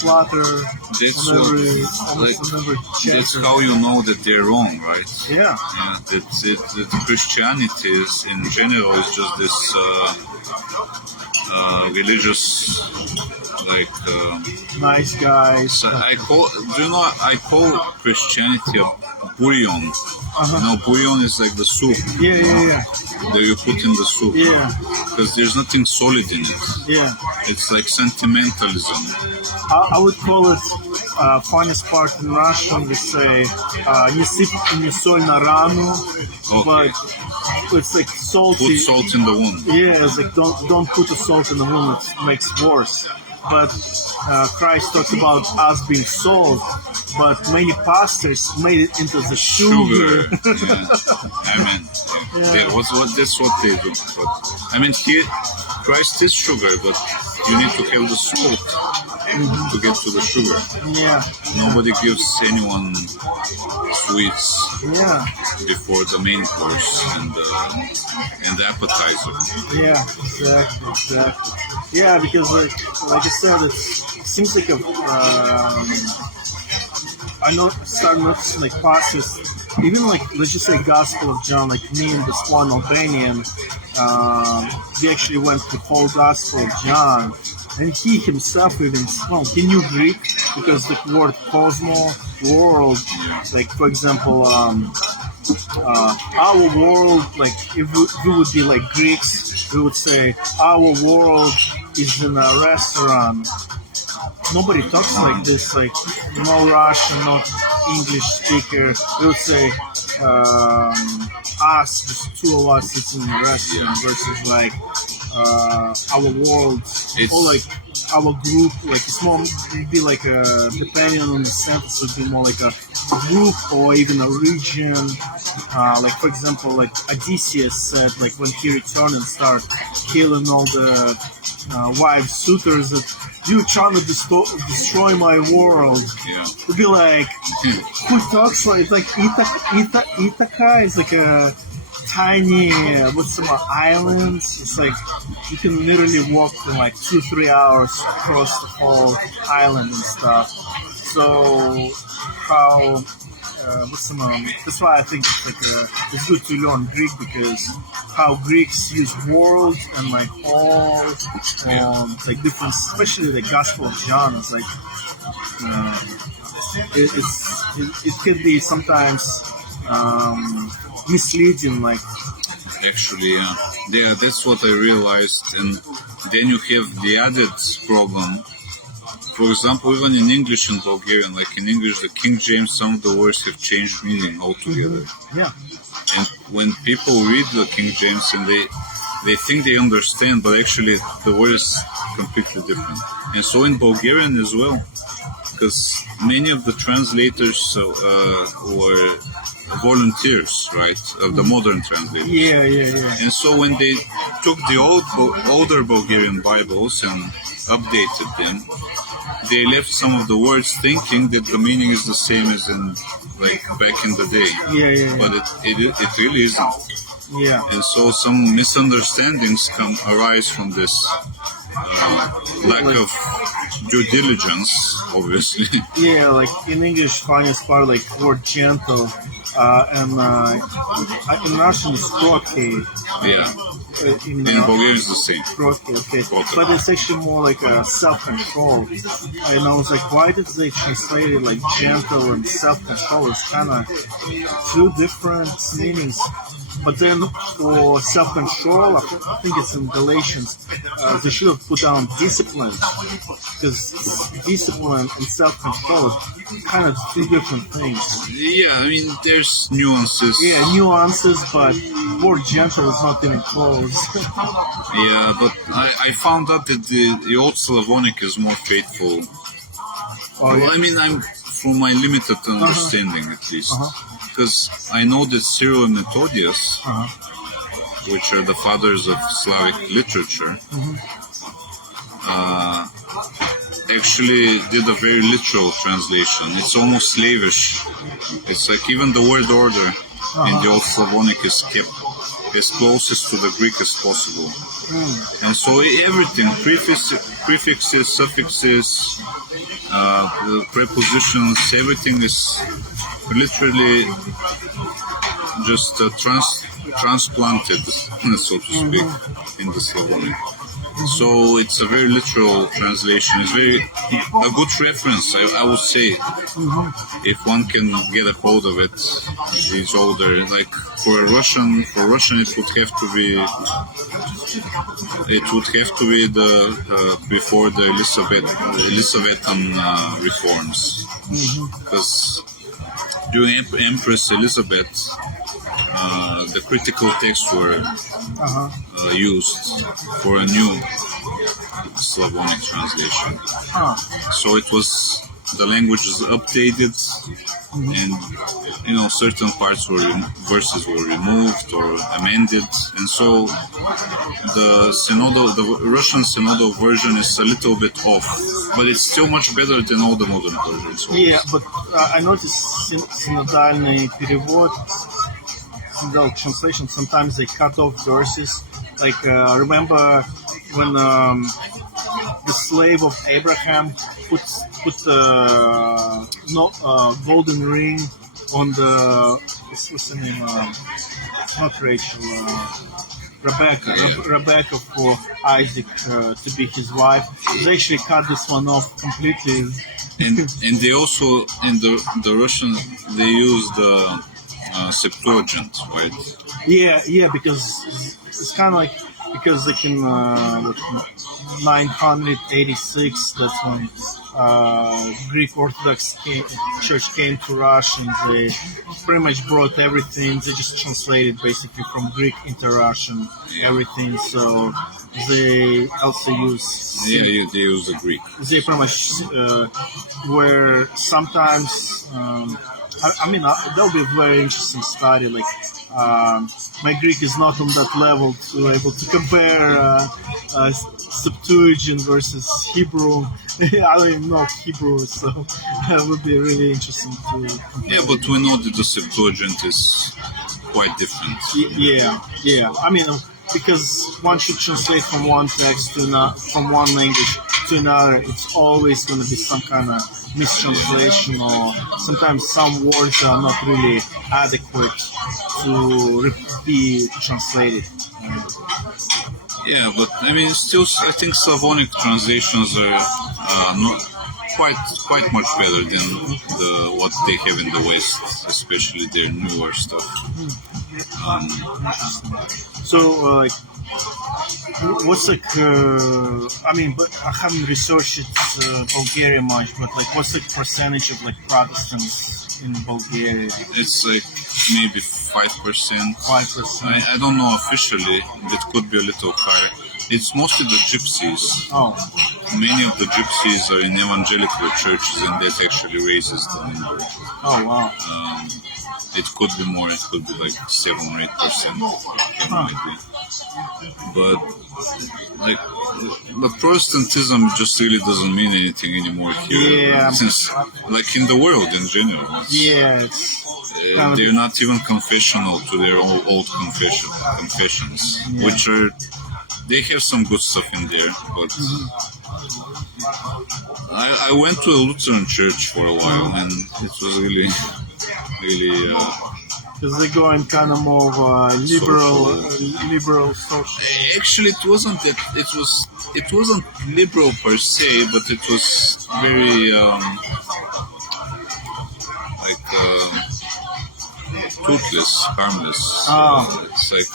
slaughter on every chapter. That's how you know that they're wrong, right? Yeah. That Christianity is in general is just this religious, like nice guys. I call Christianity a bouillon. Bouillon is like the soup. Yeah. That you put in the soup. Yeah. Because there's nothing solid in it. Yeah. It's like sentimentalism. I would call it funniest part in Russian. They say "не сыпь не соль на рану," but it's like salty. Put salt in the wound. Yeah, it's like don't put the salt in the wound. It makes worse. But Christ talks about us being salt, but many pastors made it into the sugar. That's what they do. But, here Christ is sugar, but you need to have the salt to get to the sugar. Yeah. Nobody gives anyone sweets before the main course and the appetizer. Yeah, exactly. Yeah, because like I said, it seems like I started noticing like pastors, even like let's just say Gospel of John, like me and this one Albanian, he actually went to the whole Gospel of John, and he himself even spoke. He knew Greek because the word cosmo, world, like for example, our world, like if we would be like Greeks, we would say our world is in a restaurant. Nobody talks like this, like no Russian, no English speaker. We would say us, just two of us sitting in a restaurant versus like our world, or like our group, like it's more, it'd be like depending on the sentence, it'd be more like a group or even a region. Like for example, like Odysseus said, like when he returned and started killing all the wives suitors, that you're trying to destroy my world. Yeah. It'd be like, who talks like, it's like Ithaca is like a tiny, with some islands. It's like you can literally walk in like 2-3 hours across the whole island and stuff. So how that's why I think it's like it's good to learn Greek, because how Greeks use world and like all like different, especially the Gospel of John is like it can be sometimes misleading. Like, Actually, yeah, that's what I realized. And then you have the added problem. For example, even in English and Bulgarian, like in English, the King James, some of the words have changed meaning altogether. yeah, And when people read the King James and they think they understand, but actually the word is completely different. And so in Bulgarian as well, because many of the translators were volunteers, right, of the modern translators. yeah. And so when they took the older Bulgarian Bibles and updated them, they left some of the words thinking that the meaning is the same as in like back in the day. Yeah. But it really isn't. Yeah. And so some misunderstandings arise from this lack of due diligence, obviously. Yeah, like in English, funniest part, like word gentle, and in Russian it's krotkey. Yeah. In Bulgarian is the same. Krotkey, okay. Okay. But it's actually more like a self-control. And I was like, why did they translate it like gentle and self-control? It's kind of two different meanings. But then for self-control, I think it's in Galatians, they should have put down discipline, because discipline and self-control are kind of two different things. Yeah, I mean, there's nuances. Yeah, nuances, but word gentle is not even close. Yeah, but I found out that the Old Slavonic is more faithful. Well, I mean, I'm from my limited understanding, at least. Because I know that Cyril and Methodius, which are the fathers of Slavic literature, actually did a very literal translation. It's almost slavish. It's like even the word order in the Old Slavonic is kept as closest to the Greek as possible. And so everything, prefixes, suffixes, prepositions, everything is literally just transplanted, so to speak, in the Slavonic. So it's a very literal translation. It's a good reference, I would say, if one can get a hold of it. It's older. Like for Russian, it would have to be the before the Elizabethan reforms, because during Empress Elizabeth, the critical texts were used for a new Slavonic translation. So it was, the language is updated, and certain parts verses were removed or amended, and so the Russian synodal version is a little bit off, but it's still much better than all the modern versions. Yeah, but I noticed synodalny перевод, synodal translation, sometimes they cut off verses. Like remember when the slave of Abraham put the golden ring on the, what's the name? Not Rachel. Rebecca. Rebecca for Isaac to be his wife. They actually cut this one off completely. And they also, in the Russian, they use the Septuagint, right? Yeah, because it's kind of like, because like in 986, that's when Greek Orthodox Church came to Russia, and they pretty much brought everything. They just translated basically from Greek into Russian, everything. So they also use... Yeah, they use the Greek. They pretty much where sometimes... I mean, that would be a very interesting study. Like, my Greek is not on that level to able to compare Septuagint versus Hebrew. I don't even know Hebrew, so that would be really interesting to compare. Yeah, but we know that the Septuagint is quite different. Yeah. I mean, because one should translate from one text to from one language to another, it's always going to be some kind of mistranslation, or sometimes some words are not really adequate to be translated. Yeah, but I mean, still, I think Slavonic translations are quite much better than what they have in the West, especially their newer stuff. So, what's like? I mean, but I haven't researched Bulgaria much. But like, what's the percentage of like Protestants in Bulgaria? It's like maybe 5%. 5%. I don't know officially. It could be a little higher. It's mostly the gypsies. Oh, Many of the gypsies are in evangelical churches, and that actually raises the number. oh wow. It could be more. It could be like 7 or 8%. But like the Protestantism just really doesn't mean anything anymore here. Yeah. Since like in the world in general. Yeah, it's They're not even confessional to their old confessions, which are. They have some good stuff in there, but I went to a Lutheran church for a while, and it was really because they're going kind of more liberal social. Actually, it wasn't that. It wasn't liberal per se, but it was very toothless, harmless. It's like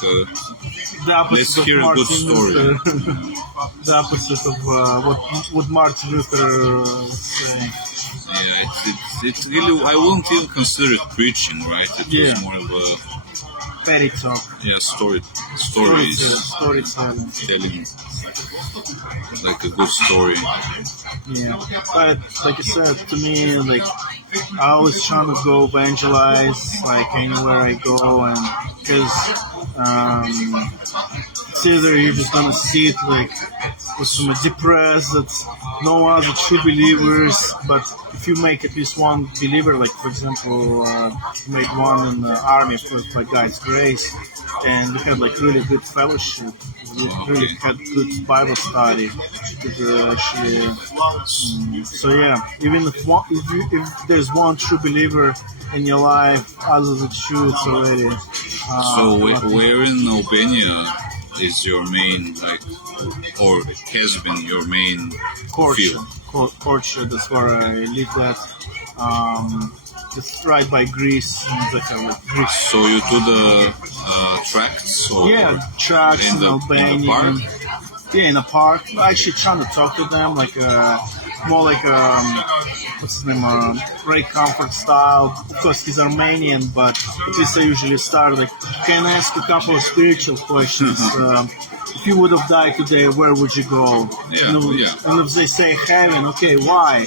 The let's opposite hear of a good Martin story. Luther. The opposite of what Martin Luther would say. Yeah, it really. I wouldn't even consider it preaching, right? It was more of a Fairy talk. stories, Storytelling. telling like a good story. Yeah, but like I said, to me, like I always try to go evangelize, like anywhere I go, and because it's either you're just gonna see it like with some depressed that no other true believers, but if you make at least one believer, like for example, you made one in the army for by God's grace, and we had like really good fellowship. We really had good Bible study. Actually, so yeah, even if there's one true believer in your life, other than you, it's already. So where in Albania is your main or has been your main field? Portia, that's where I lived at. Just right by Greece. Greece. So you do the tracts? Or tracts in the Albania. In the park? Yeah, in a park. I'm actually trying to talk to them, like more like what's his name? Ray Comfort style. Of course, he's Armenian, but at least I usually start like, can I ask a couple of spiritual questions? If you would have died today, where would you go? And if they say heaven, okay, why?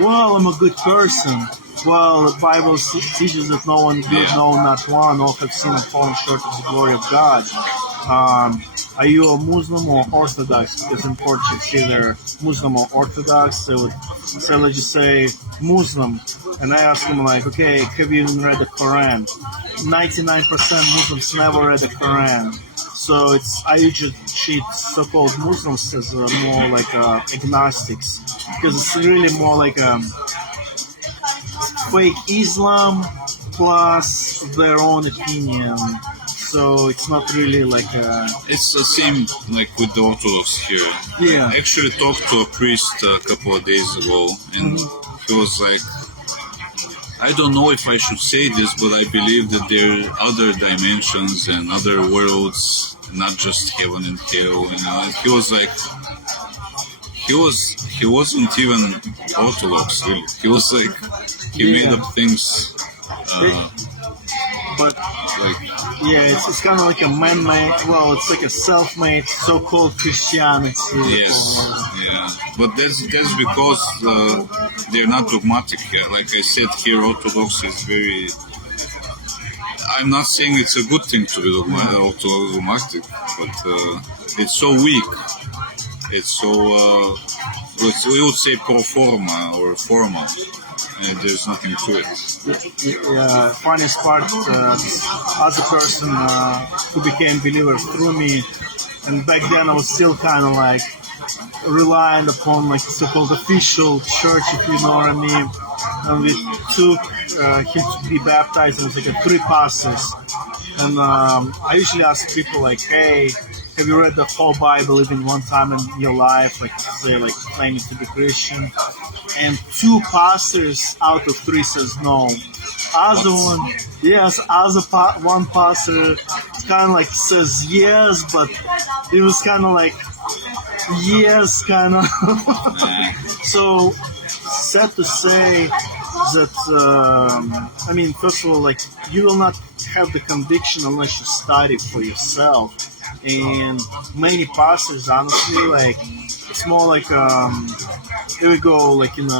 Well, I'm a good person. Well, the Bible teaches that no one good, no, not one. All have sinned and fallen short of the glory of God. Are you a Muslim or Orthodox? Because in Portuguese, it's either Muslim or Orthodox. They would say, let's just say Muslim. And I ask them, like, okay, have you even read the Quran? 99% Muslims never read the Quran. So I usually treat so-called Muslims as more like agnostics. Because it's really more like fake Islam plus their own opinion. So it's not really like It's the same like with the Orthodox here. Yeah. I actually talked to a priest a couple of days ago, and he was like, I don't know if I should say this, but I believe that there are other dimensions and other worlds, not just heaven and hell. You know, and he was like, he wasn't even Orthodox. Really. He was like, he made up things. But it's kind of like a man-made. Well, it's like a self-made so-called Christianity. Yes, but that's because they're not dogmatic here. Like I said, here Orthodox is very. I'm not saying it's a good thing to be dogmatic, but it's so weak. It's so we would say pro forma or formal. There's nothing to it. Funniest part, as a person who became believer through me, and back then I was still kind of like relying upon like so-called official church, if you know what I mean. And we took him to be baptized, and it was like 3 passes. And I usually ask people like, hey, have you read the whole Bible even one time in your life? Like, say, like, claiming to be Christian. and 2 pastors out of 3 says no. Other one, yes, one pastor kind of like says yes, but it was kind of like yes, kind of. So sad to say that I mean, first of all, like you will not have the conviction unless you study for yourself. And many pastors, honestly, like it's more like here we go, like in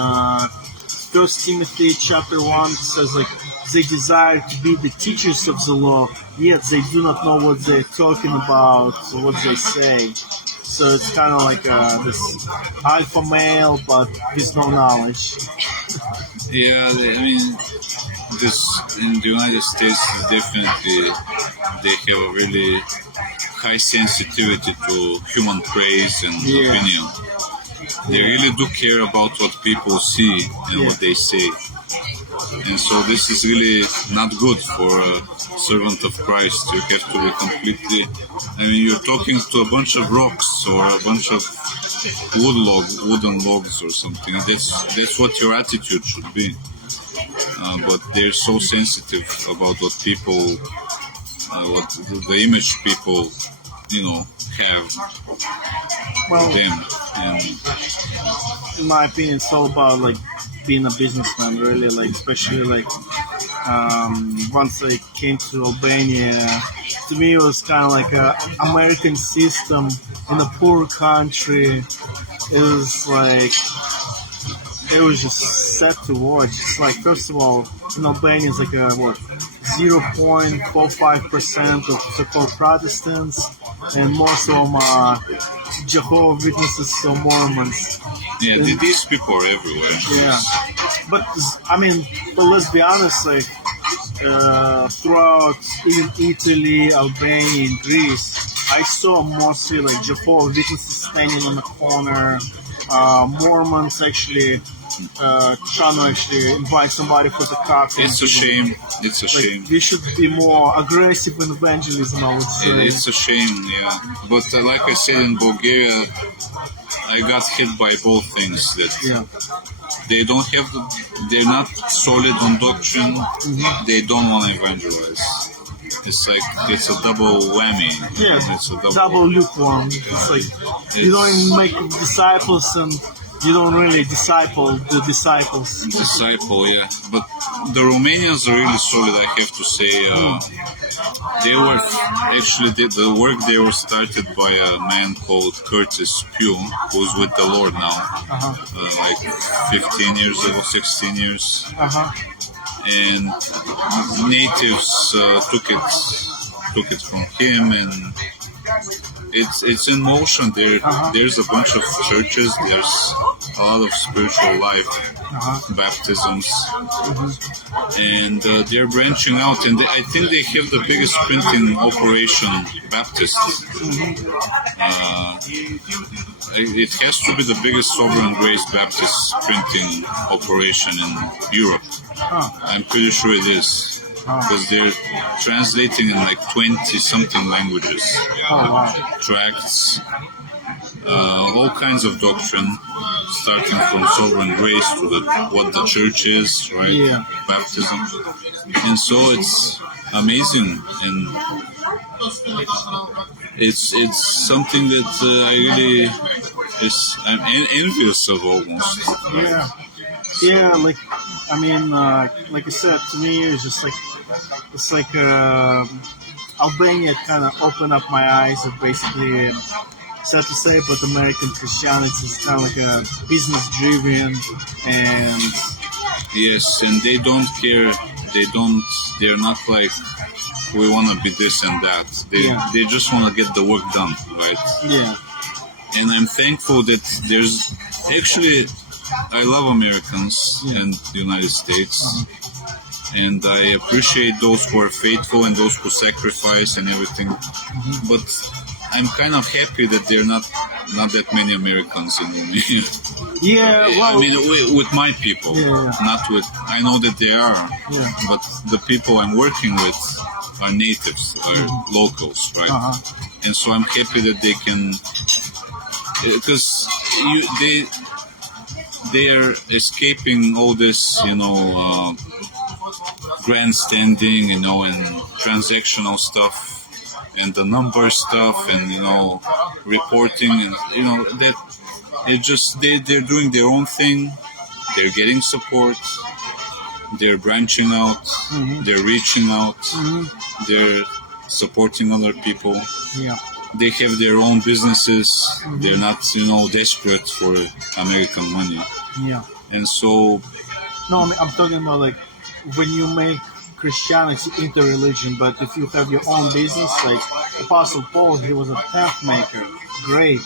First Timothy chapter 1 it says like they desire to be the teachers of the law, yet they do not know what they're talking about or what they say. So it's kind of like this alpha male, but with no knowledge. Yeah, I mean, this in the United States, definitely they have a really high sensitivity to human praise and opinion. They really do care about what people see and what they say. And so this is really not good for a servant of Christ. You have to be completely... I mean, you're talking to a bunch of rocks or a bunch of wooden logs or something. That's what your attitude should be. But they're so sensitive about what people... what the image people, have of them. And in my opinion, it's all about like being a businessman, really. Like especially like once I came to Albania, to me it was kind of like a American system in a poor country. It was like it was just sad to watch. It's like first of all, in Albania, it's like 0.45% of so-called Protestants, and most of them are Jehovah's Witnesses or Mormons. Yeah, these people are everywhere. Yeah, but I mean, let's be honest, like throughout even Italy, Albania, and Greece, I saw mostly like Jehovah's Witnesses standing on the corner, Mormons actually trying to actually invite somebody for the coffee. It's a shame. It's a shame. We should be more aggressive in evangelism, I would say. It's a shame, yeah. But like I said, in Bulgaria, I got hit by both things. That they don't have, they're not solid on doctrine. Mm-hmm. They don't want to evangelize. It's like it's a double whammy. Yeah, it's a double lukewarm. It's like you don't even make disciples and you don't really disciple the disciples. Disciple, yeah. But the Romanians are really solid, I have to say. They were actually the work they were started by a man called Curtis Pugh, who's with the Lord now, like 15 years ago, 16 years. And natives took it from him, and it's in motion. There's a bunch of churches. There's a lot of spiritual life, baptisms, and they're branching out. And I think they have the biggest printing operation, Baptist. It has to be the biggest Sovereign Grace Baptist printing operation in Europe. I'm pretty sure it is. Because they're translating in like 20-something languages. Tracts, all kinds of doctrine, starting from sovereign grace to what the church is, right? Yeah. Baptism. And so it's amazing, and it's something that I'm envious of almost. Yeah, like I mean, like I said, to me it's like Albania kind of opened up my eyes of basically, sad to say, but American Christianity is kind of like a business driven, and yes, and they don't care. They're not like we want to be this and that. They just want to get the work done, right? Yeah. And I'm thankful that there's actually. I love Americans and the United States, and I appreciate those who are faithful and those who sacrifice and everything. But I'm kind of happy that there are not that many Americans in Romania. Yeah, well, I mean, with my people, not with. I know that they are, but the people I'm working with are natives, are locals, right? And so I'm happy that they can, because they're escaping all this, grandstanding, and transactional stuff, and the number stuff, and reporting, and that they're doing their own thing. They're getting support. They're branching out. They're reaching out. They're supporting other people. Yeah. They have their own businesses. They're not, desperate for American money. Yeah. And so... No, I'm talking about like when you make Christianity into religion, but if you have your own business, like Apostle Paul, he was a tent maker. Great.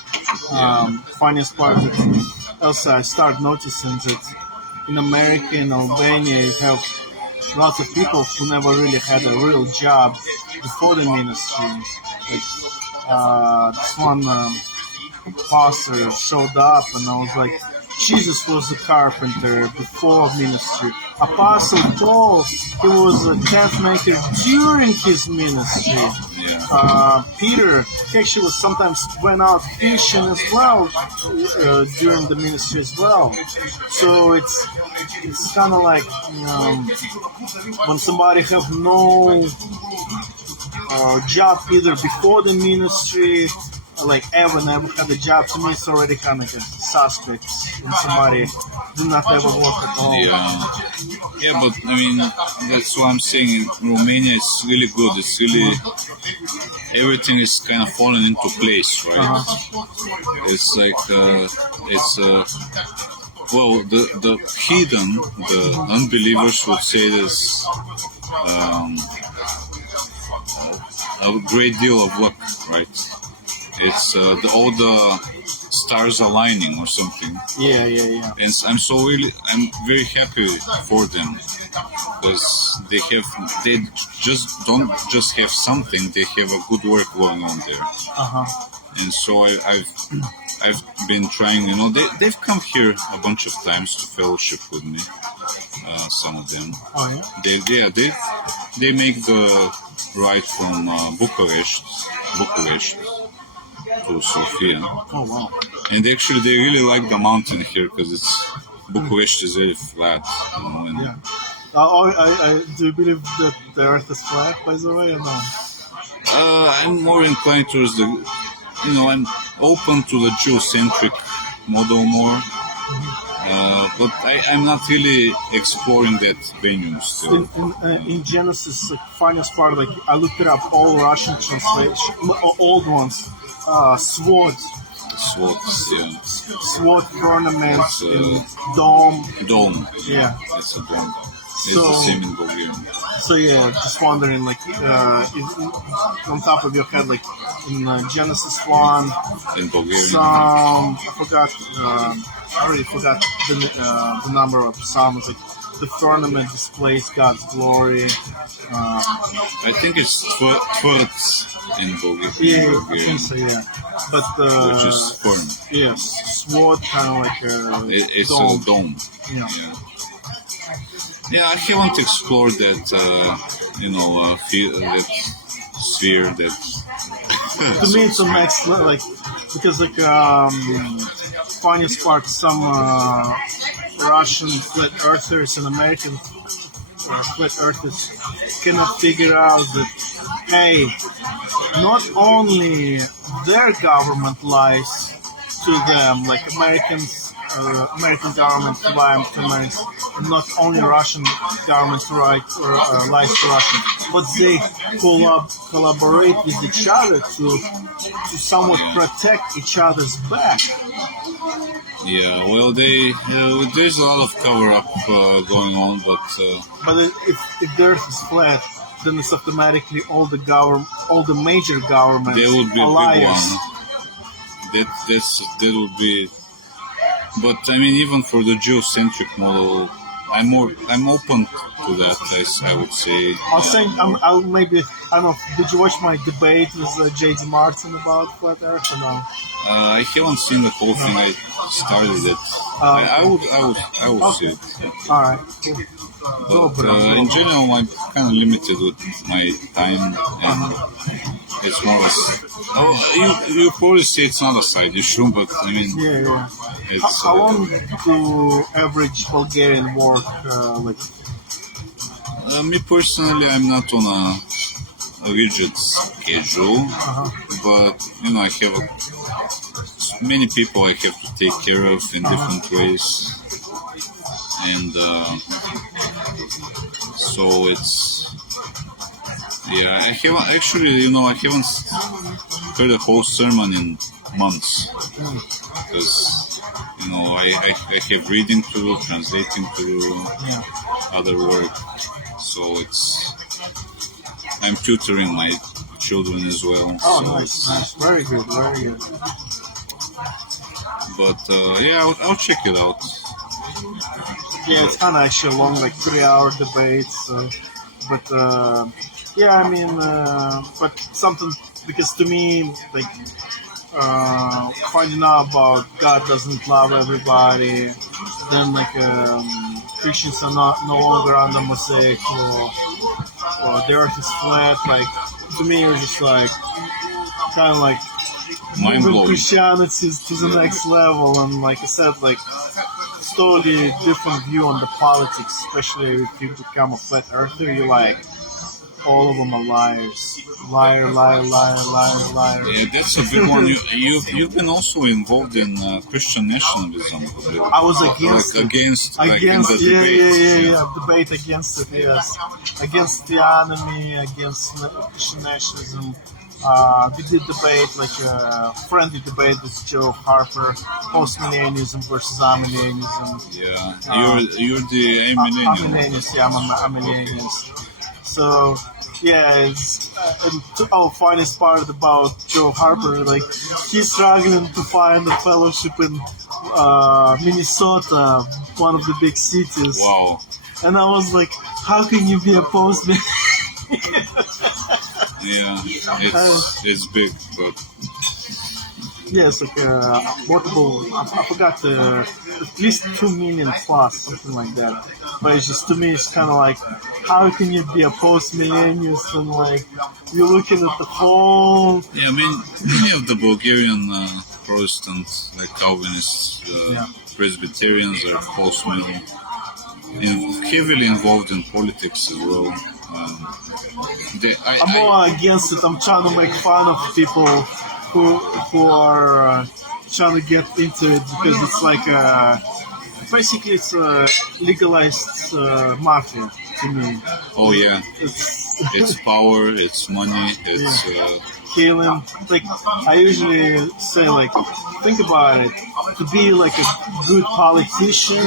Funniest part that also I start noticing that in America and Albania you have lots of people who never really had a real job before the ministry. Like, this one pastor showed up and I was like, Jesus was a carpenter before ministry. Apostle Paul, he was a tent maker during his ministry. Peter, he actually sometimes went out fishing as well during the ministry as well. So it's kind of like when somebody have no job either before the ministry, like ever never had a job. To me, it's already kind of like a suspect when somebody do not ever work at all. Yeah, but I mean, that's what I'm saying. In Romania, it's really good. It's really, everything is kind of falling into place, right? It's like, well, the heathen, the unbelievers would say this, a great deal of luck, right? It's all the stars aligning or something. Yeah. And I'm very happy for them because they don't just have something, they have a good work going on there. And so I've been trying, they've come here a bunch of times to fellowship with me, some of them. Oh, yeah? They make the ride from Bucharest to Sofia. Oh, wow. And actually, they really like the mountain here because Bucharest is very flat. Yeah. Do you believe that the earth is flat, by the way, or no? I'm more inclined towards I'm open to the geocentric model more. But I'm not really exploring that venue still. In Genesis, the finest part, like I looked it up, all Russian translation, old ones, SWOT, SWOT ornaments, dome. Dome. Yeah. It's a dome. It's the same in Bulgaria. So yeah, just wondering, like, on top of your head, like in Genesis 1, in Bulgaria. Psalm, I already forgot the number of psalms. Like the firmament displays God's glory. I think it's Tvrd in Bulgaria. Yeah, I think so. Yeah, but which is firm. Yes, sword, kind of like it's dome. a dome. Yeah. Yeah, I haven't explored that, that sphere. That to me, it's a max, like, because like funniest part, some Russian flat earthers and American flat earthers cannot figure out that, hey, not only their government lies to them, like American government lies to Americans, and not only Russian government lies to Russian, but they collaborate with each other to somewhat protect each other's back. Yeah, well, there's a lot of cover-up going on, but if the Earth is flat, then it's automatically all the major governments. There would be alliance. a big one. That would be. But I mean, even for the geocentric model, I'm open to that, as I would say. I was saying, I don't know. Did you watch my debate with J.D. Martin about flat Earth or no? I haven't seen the whole thing. I started it. I would see it. All right, cool. But in general, I'm kind of limited with my time, and it's more or less you probably say it's not a side issue, but I mean, Yeah. it's. How long do average Bulgarian work? Me personally, I'm not on a rigid schedule, but I have many people I have to take care of in different ways, and so it's. Yeah, I haven't actually, I haven't heard a whole sermon in months because, I have reading to do, translating to do, other work. So I'm tutoring my children as well. Oh, so nice. Very good. But I'll check it out. Yeah, it's kind of actually long, like 3-hour debates. But but something, because to me, like finding out about God doesn't love everybody, then Christians are no longer under Mosaic, or the earth is flat. Like, to me, it's just like kind of like moving Christianity to the next level. And like I said, like totally different view on the politics, especially if you become a flat earther. You're like, all of them are liars. Liar. Yeah, that's a big one. You've been also involved in Christian nationalism. I was against the debate. Debate against it, yes. Against the enemy, against Christian nationalism. We did debate, like a friendly debate with Joe Harper, post-millennialism versus amillennialism. Yeah, you're the amillennialist. I'm a millennialist. So, yeah, it's funniest part about Joe Harper, like he's struggling to find a fellowship in Minnesota, one of the big cities. Wow. And I was like, how can you be opposed? Yeah, it's big, but yes, like multiple. I forgot at least 2 million plus, something like that. But it's just, to me, it's kind of like, how can you be a post-millennialist and like you're looking at the whole? Yeah, I mean, many of the Bulgarian Protestants, like Calvinists, Presbyterians, are post-millennial, heavily involved in politics as well. I'm more against it. I'm trying to make fun of people who are trying to get into it, because it's like basically it's a legalized mafia to me. Oh yeah, it's power, it's money, it's killing. Like I usually say, like, think about it. To be like a good politician,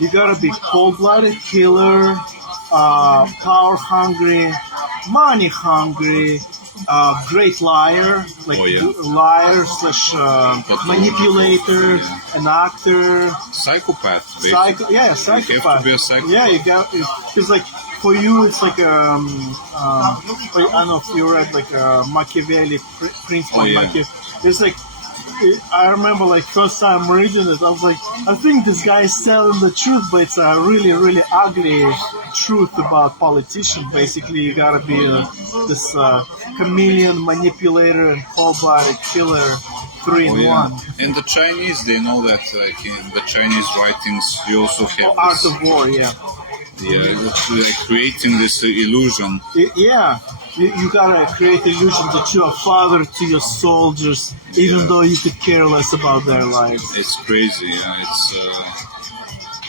you gotta be cold-blooded killer, power hungry, money hungry, great liar, like liar / manipulator, an actor, psychopath. Psychopath. You have to be a psychopath. Yeah, you got. It's like, for you, it's like I don't know if you read like Machiavelli, Prince of Machiavelli. It's like, I remember like first time reading it, I was like, I think this guy is telling the truth, but it's a really, really ugly truth about politicians. Basically, you gotta be this chameleon, manipulator, and cold-blooded killer, 3 in 1. And the Chinese, they know that, like in the Chinese writings, you also have Art of War, like creating this illusion. You gotta create illusion that you're a father to your soldiers, even though you could care less about their lives. It's crazy.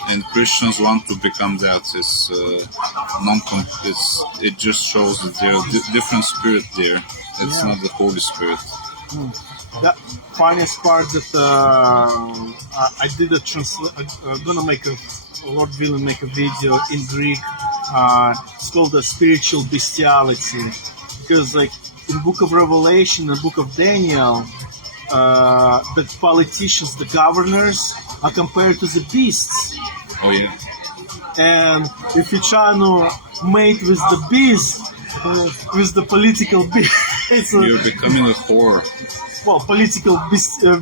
And Christians want to become that. It just shows that there's a different spirit there. It's not the Holy Spirit. The funniest part that I did I'm gonna make Lord willing, make a video in Greek. It's called the spiritual bestiality, because like in Book of Revelation and Book of Daniel, the politicians, the governors, are compared to the beasts. Oh yeah. And if you're trying to mate with the beast, with the political beast, you're becoming a whore. Well, political beast. I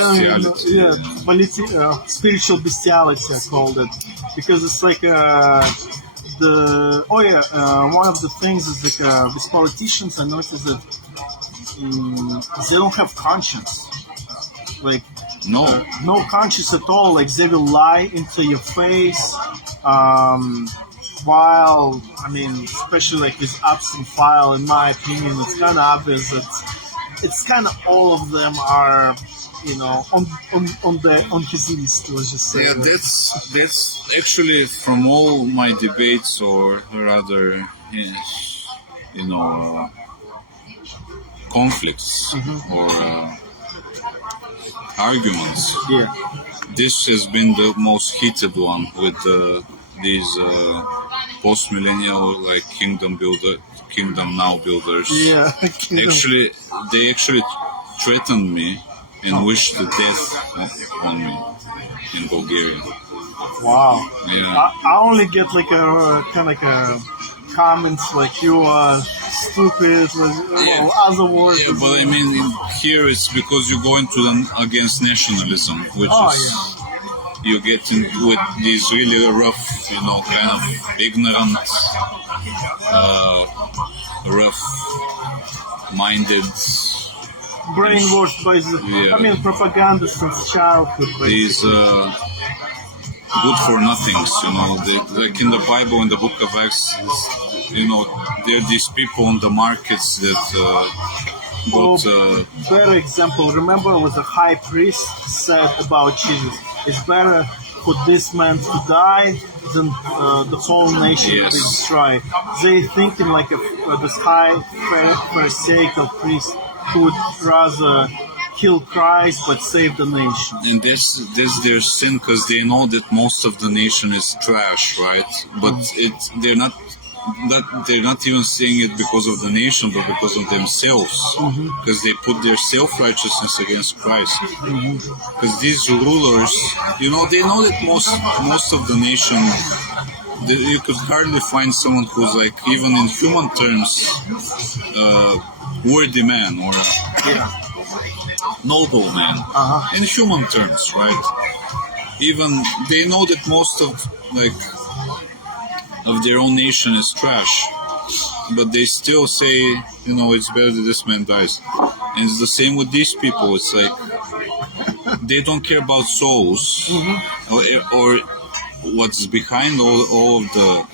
don't know. Spiritual bestiality, I called it, because it's like one of the things is like with politicians, I noticed that they don't have conscience. Like No. no conscience at all. Like they will lie into your face. While I mean, especially like this absent file, in my opinion, it's kind of obvious that it's kind of all of them are, on his list. Let's just say. Yeah, that's actually from all my debates, or rather, conflicts or arguments. Yeah. This has been the most heated one with these post-millennial like kingdom now builders. Yeah. Actually, they actually threatened me and wished the death on me in Bulgaria. Wow. Yeah. I only get like a kind of like a comments like you are stupid, like other words. Yeah, but I mean, here it's because you go into against nationalism, which is you get into with these really rough, kind of ignorant, rough-minded, brainwashed by the, propaganda since childhood. These good for nothings, like in the Bible, in the Book of Acts, there are these people on the markets that better example. Remember, what the high priest said about Jesus? It's better for this man to die than the whole nation to be destroyed. They thinking like this high pharisaical priest who would rather kill Christ but save the nation. And this their sin, because they know that most of the nation is trash, right? But they're not even saying it because of the nation, but because of themselves, because they put their self-righteousness against Christ. Because these rulers, they know that most of the nation, you could hardly find someone who's like, even in human terms, worthy man or noble man. In human terms, right? Even they know that most of their own nation is trash, but they still say, it's better that this man dies. And it's the same with these people. It's like they don't care about souls or what's behind all of the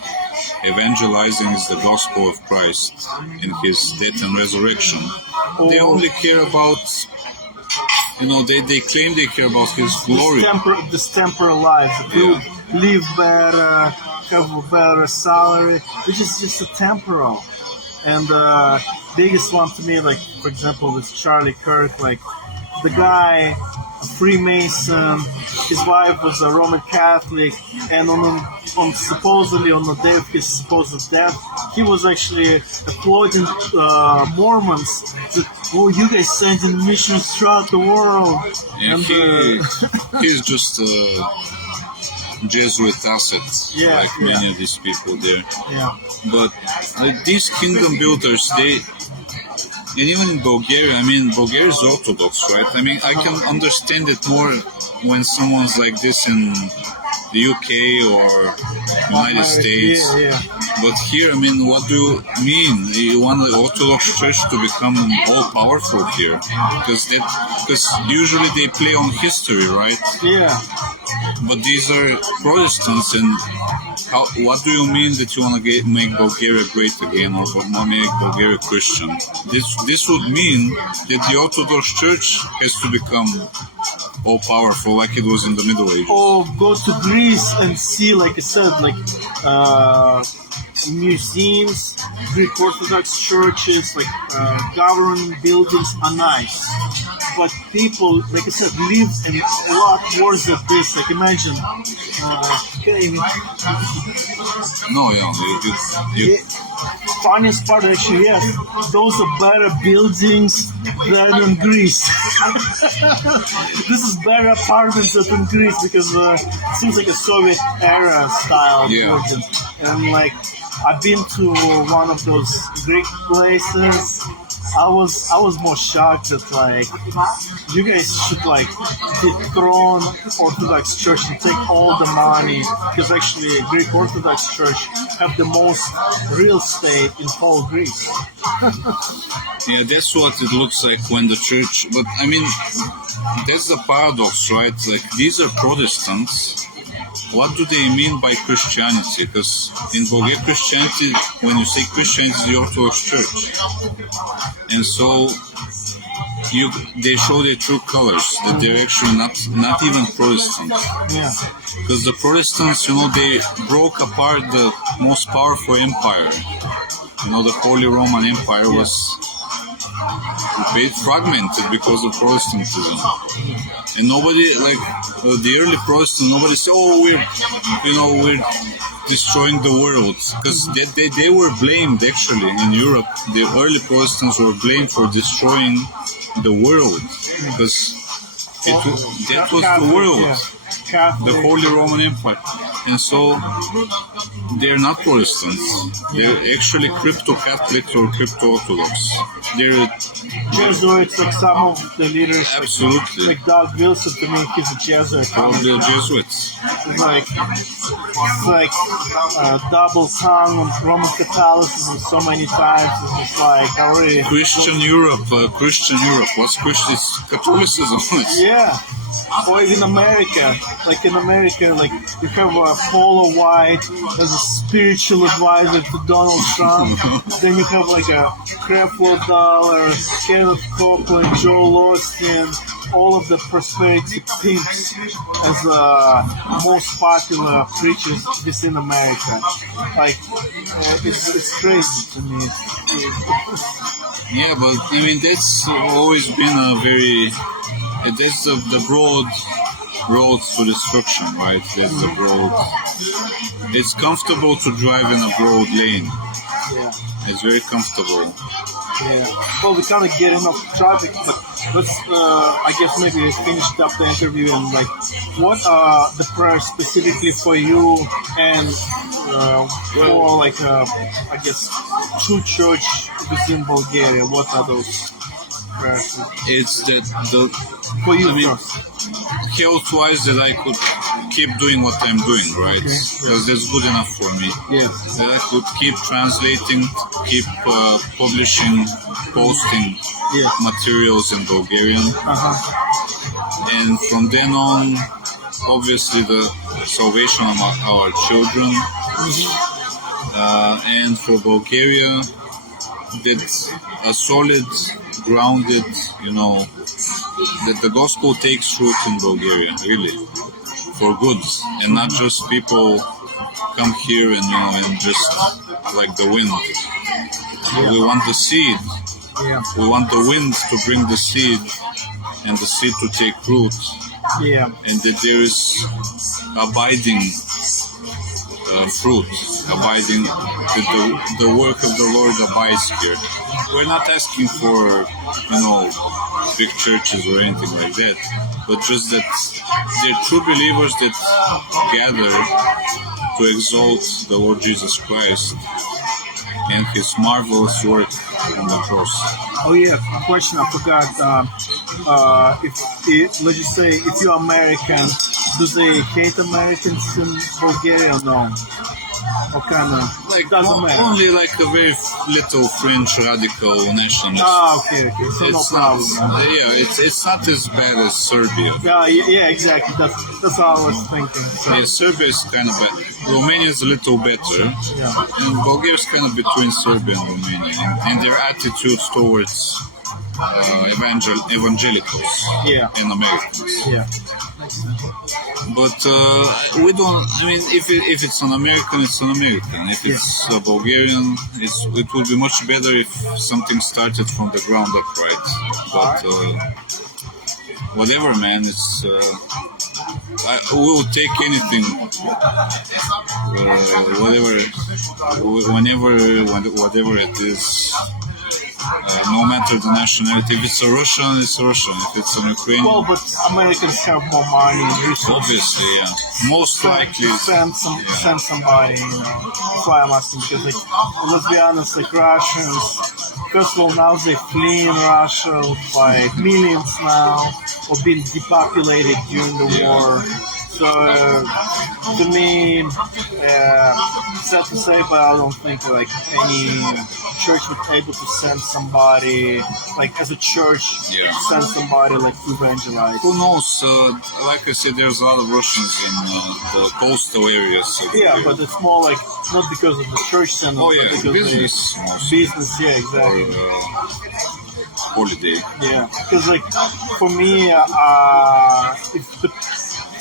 evangelizing is the gospel of Christ and his death and resurrection. They only care about, they claim they care about his glory. This temporal life, to live better, have a better salary, which is just a temporal. And biggest one to me, like for example, with Charlie Kirk, like the guy, a Freemason, his wife was a Roman Catholic, and on supposedly on the day of his supposed death, he was actually applauding Mormons that, you guys sending missions throughout the world. Yeah, and he's just Jesuit assets, many of these people there. Yeah. But these kingdom builders, and even in Bulgaria, Bulgaria is Orthodox, right? I can understand it more when someone's like this in the UK or United States. But here, what do you mean? You want the Orthodox Church to become all-powerful here? Because usually they play on history, right? Yeah. But these are Protestants, and what do you mean that you want to make Bulgaria great again, or make Bulgaria Christian? This would mean that the Orthodox Church has to become all-powerful, like it was in the Middle Ages. Or go to Greece and see, like I said, museums, Greek Orthodox churches, government buildings are nice. But people, like I said, live in a lot worse than this. Like imagine, funniest part actually, yes, those are better buildings than in Greece. This is better apartments than in Greece because it seems like a Soviet era style building. And I've been to one of those Greek places, I was more shocked that like you guys should like dethrone Orthodox Church and take all the money because actually Greek Orthodox Church have the most real estate in whole Greece. Yeah, that's what it looks like when the church. But I mean, that's the paradox, right? Like these are Protestants. What do they mean by Christianity? Because in Bulgaria, Christianity, when you say Christianity, is the Orthodox Church, and so they show their true colors. That they're actually not even Protestants. Yeah. Because the Protestants, they broke apart the most powerful empire. The Holy Roman Empire was fragmented because of Protestantism. And nobody, like the early Protestants, nobody said, "Oh, we're destroying the world," because they were blamed actually in Europe. The early Protestants were blamed for destroying the world because that was the world. The Holy Roman Empire. And so they're not Protestants. They're actually crypto-Catholic or crypto-Orthodox. They're Jesuits, like some of the leaders. Absolutely. Like Doug Wilson, to me, he's a Jesuit. Probably Jesuits. It's like double tongue on Roman Catholicism so many times. It's just like already Christian Europe. What's Christian? Catholicism. Yeah. Or even America. Like in America, like you have Paula White as a spiritual advisor to Donald Trump. Then you have like a Creflo Dollar, Kenneth Copeland, Joel Osteen, all of the prosperity pimps as most popular preachers within America. Like it's crazy to me. Yeah, but I mean that's always been a very that's the broad road to destruction, right? That's the broad. It's comfortable to drive in a broad lane. Yeah. It's very comfortable. Yeah. Well, we kind of getting off topic, but let's, I guess maybe finish up the interview and like, what are the prayers specifically for you and for like, I guess, true church within Bulgaria? What are those prayers? It's that For you, health-wise, that I could keep doing what I'm doing, right? Because that's good enough for me. Yes. That I could keep translating, keep publishing, posting materials in Bulgarian. And from then on, obviously the salvation of our children. And for Bulgaria, that's a solid, grounded, that the gospel takes root in Bulgaria, really, for good, and not just people come here and just like the wind. We want the seed. We want the wind to bring the seed, and the seed to take root. And that there is abiding fruit, abiding, that the work of the Lord abides here. We're not asking for, big churches or anything like that, but just that they're true believers that gather to exalt the Lord Jesus Christ and His marvelous work on the cross. Oh yeah, a question I forgot. If let's just say if you're American, do they hate Americans in Bulgaria or no? Or kind of doesn't matter. Only like a very little French radical nationalist. Okay. So no problem. It's not as bad as Serbia. Yeah, exactly. That's what I was thinking. So. Yeah, Serbia is kind of bad. Romania is a little better. And Bulgaria is kind of between Serbia and Romania, and their attitudes towards evangelicals and Americans. Yeah. But we don't. I mean, if it's an American, it's an American. If it's a Bulgarian, it would be much better if something started from the ground up, right? But whatever, man. It's we will take anything, whatever it is. No matter the nationality. If it's a Russian, it's a Russian. If it's an Ukrainian... Well, but Americans have more money and resources. Obviously, yeah. Most likely... Send somebody, That's why I'm asking, because, let's be honest, Russians, first of all, now they flee in Russia by millions now, or being depopulated during the war. So to me, sad to say, but I don't think like any church would be able to send somebody, like as a church, send somebody like to evangelize. Who knows? Like I said, there's a lot of Russians in the coastal areas. Yeah, but it's more like not because of the church sending, but because business. Yeah, exactly. Or, holiday. Yeah, because like for me,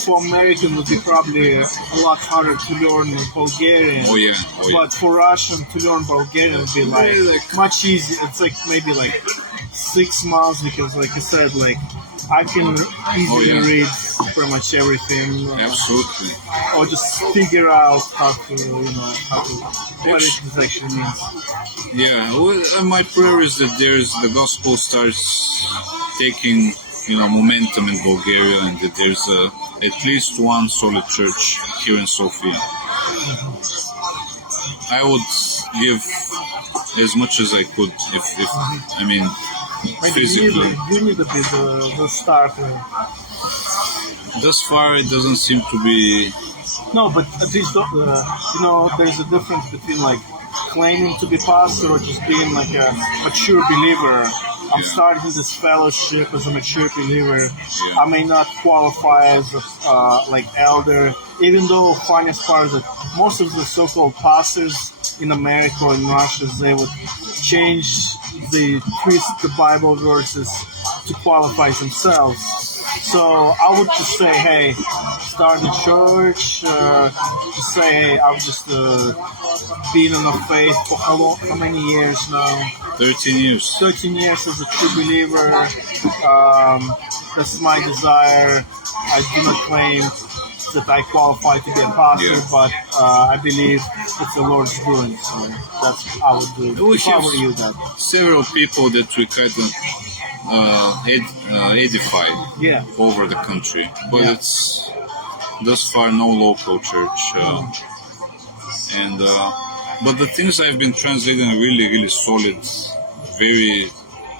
for American would be probably a lot harder to learn Bulgarian. But for Russian to learn Bulgarian would be like much easier. It's like maybe like 6 months because, like I said, like I can easily read pretty much everything. Absolutely. Or just figure out how to, what it actually means. Yeah, well, my prayer is that the gospel starts taking, momentum in Bulgaria, and that there's at least one solid church here in Sofia. I would give as much as I could if physically. You need to be the starter. Thus far, it doesn't seem to be. No, but at least there's a difference between like claiming to be pastor or just being like a mature believer. I'm starting this fellowship as a mature believer. I may not qualify as like elder, even though funniest part is that most of the so-called pastors in America or in Russia, they would they twist the Bible verses to qualify themselves. So I would just say, hey, start a church. Just say, hey, I've just been in the faith for how many years now? 13 years. 13 years as a true believer. That's my desire. I do not claim that I qualify to be a pastor, but I believe it's the Lord's doing. So that's how I would do it. We have several people that we kind of edify over the country, but it's thus far no local church. But the things I've been translating are really, really solid. Very,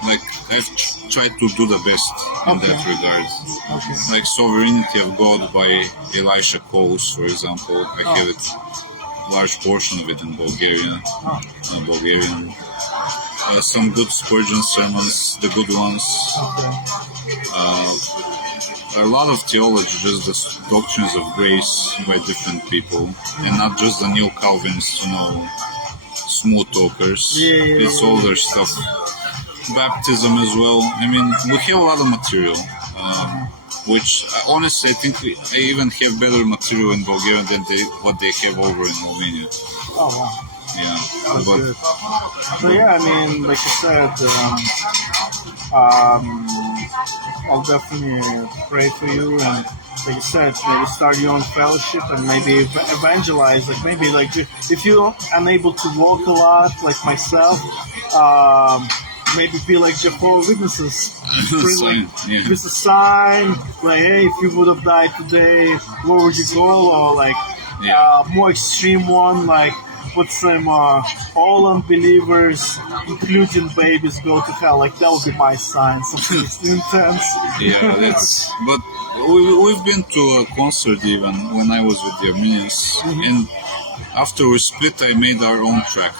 like I've tried to do the best in that regard. Like Sovereignty of God by Elisha Coles, for example. I have a large portion of it in Bulgarian. Some good Spurgeon sermons, the good ones. A lot of theology, just the doctrines of grace by different people, and not just the new Calvinists, smooth talkers. It's older stuff. Baptism as well. I mean, we have a lot of material, which honestly I think I even have better material in Bulgaria than what they have over in Romania. Oh wow. Yeah, so yeah, I mean, like you said, I'll definitely pray for you, and like you said, maybe start your own fellowship and maybe evangelize. Like maybe like if you're unable to walk a lot, like myself, maybe be like Jehovah's Witnesses. Just a sign, like hey, if you would have died today, where would you go? Or like more extreme one, like put some all unbelievers, including babies, go to hell. Like that would be my sign. Something intense. But we've been to a concert even when I was with the Armenians, and after we split, I made our own track.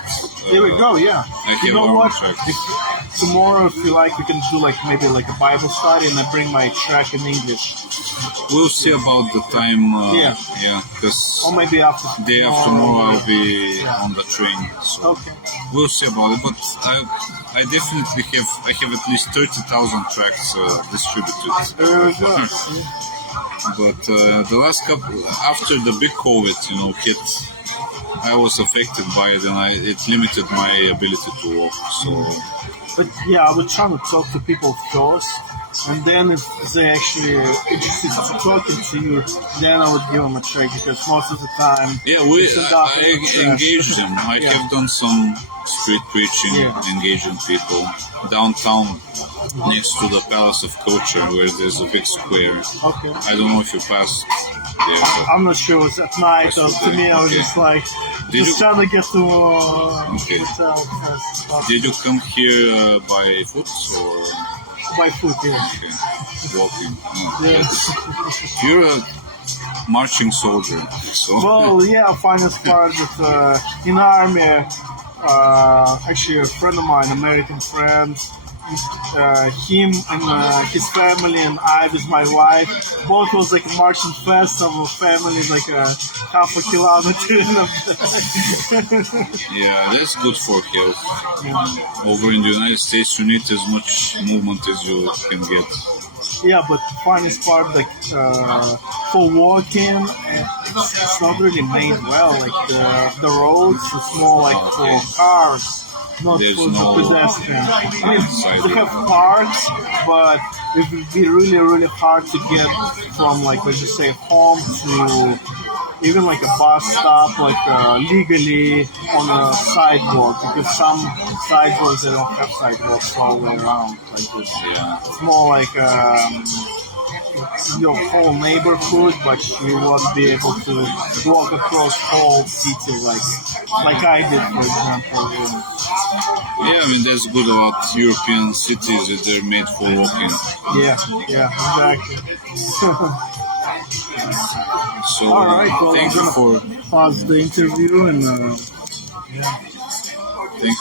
There we go. Yeah. You know what? Tomorrow, if you like, we can do like maybe like a Bible study, and I bring my track in English. We'll see about the time. Because or maybe after day after tomorrow I'll be on the train. So we'll see about it. But I definitely have at least 30,000 tracks distributed. There we go. But the last couple, after the big COVID, hit, I was affected by it, and it limited my ability to walk. So, but yeah, I would try to talk to people first, and then if they actually interested in talking to you, then I would give them a try, because most of the time, I engage them. I have done some street preaching, engaging people downtown next to the Palace of Culture, where there's a big square. I don't know if you passed there. I'm not sure. It's at night, so to me, I was just like, Did Just you trying to get to Okay. hotel first. did you come here by foot or By foot, yeah. okay, walking? Yes. You're a marching soldier, so Well, yeah, finest part is in army. Actually, a friend of mine, American friend, him and his family, and I with my wife, both was like marching fast of a family, like a half a kilometer. yeah, that's good for health. Over in the United States, you need as much movement as you can get. Yeah, but funniest part, like for walking, it's not really made well. Like the roads, it's more like for cars, not There's for no the pedestrians. I mean, side they have parks, but it would be really, really hard to get from like let's just say home to even like a bus stop, like legally on a sidewalk, because some sidewalks they don't have sidewalks all the way around like this. Yeah, It's more like your whole neighborhood, but you won't be able to walk across whole city like I did, for example. yeah. I mean that's good about European cities that they're made for walking. Yeah, exactly. So All right, well, thank I'm you gonna for pause the interview and. thank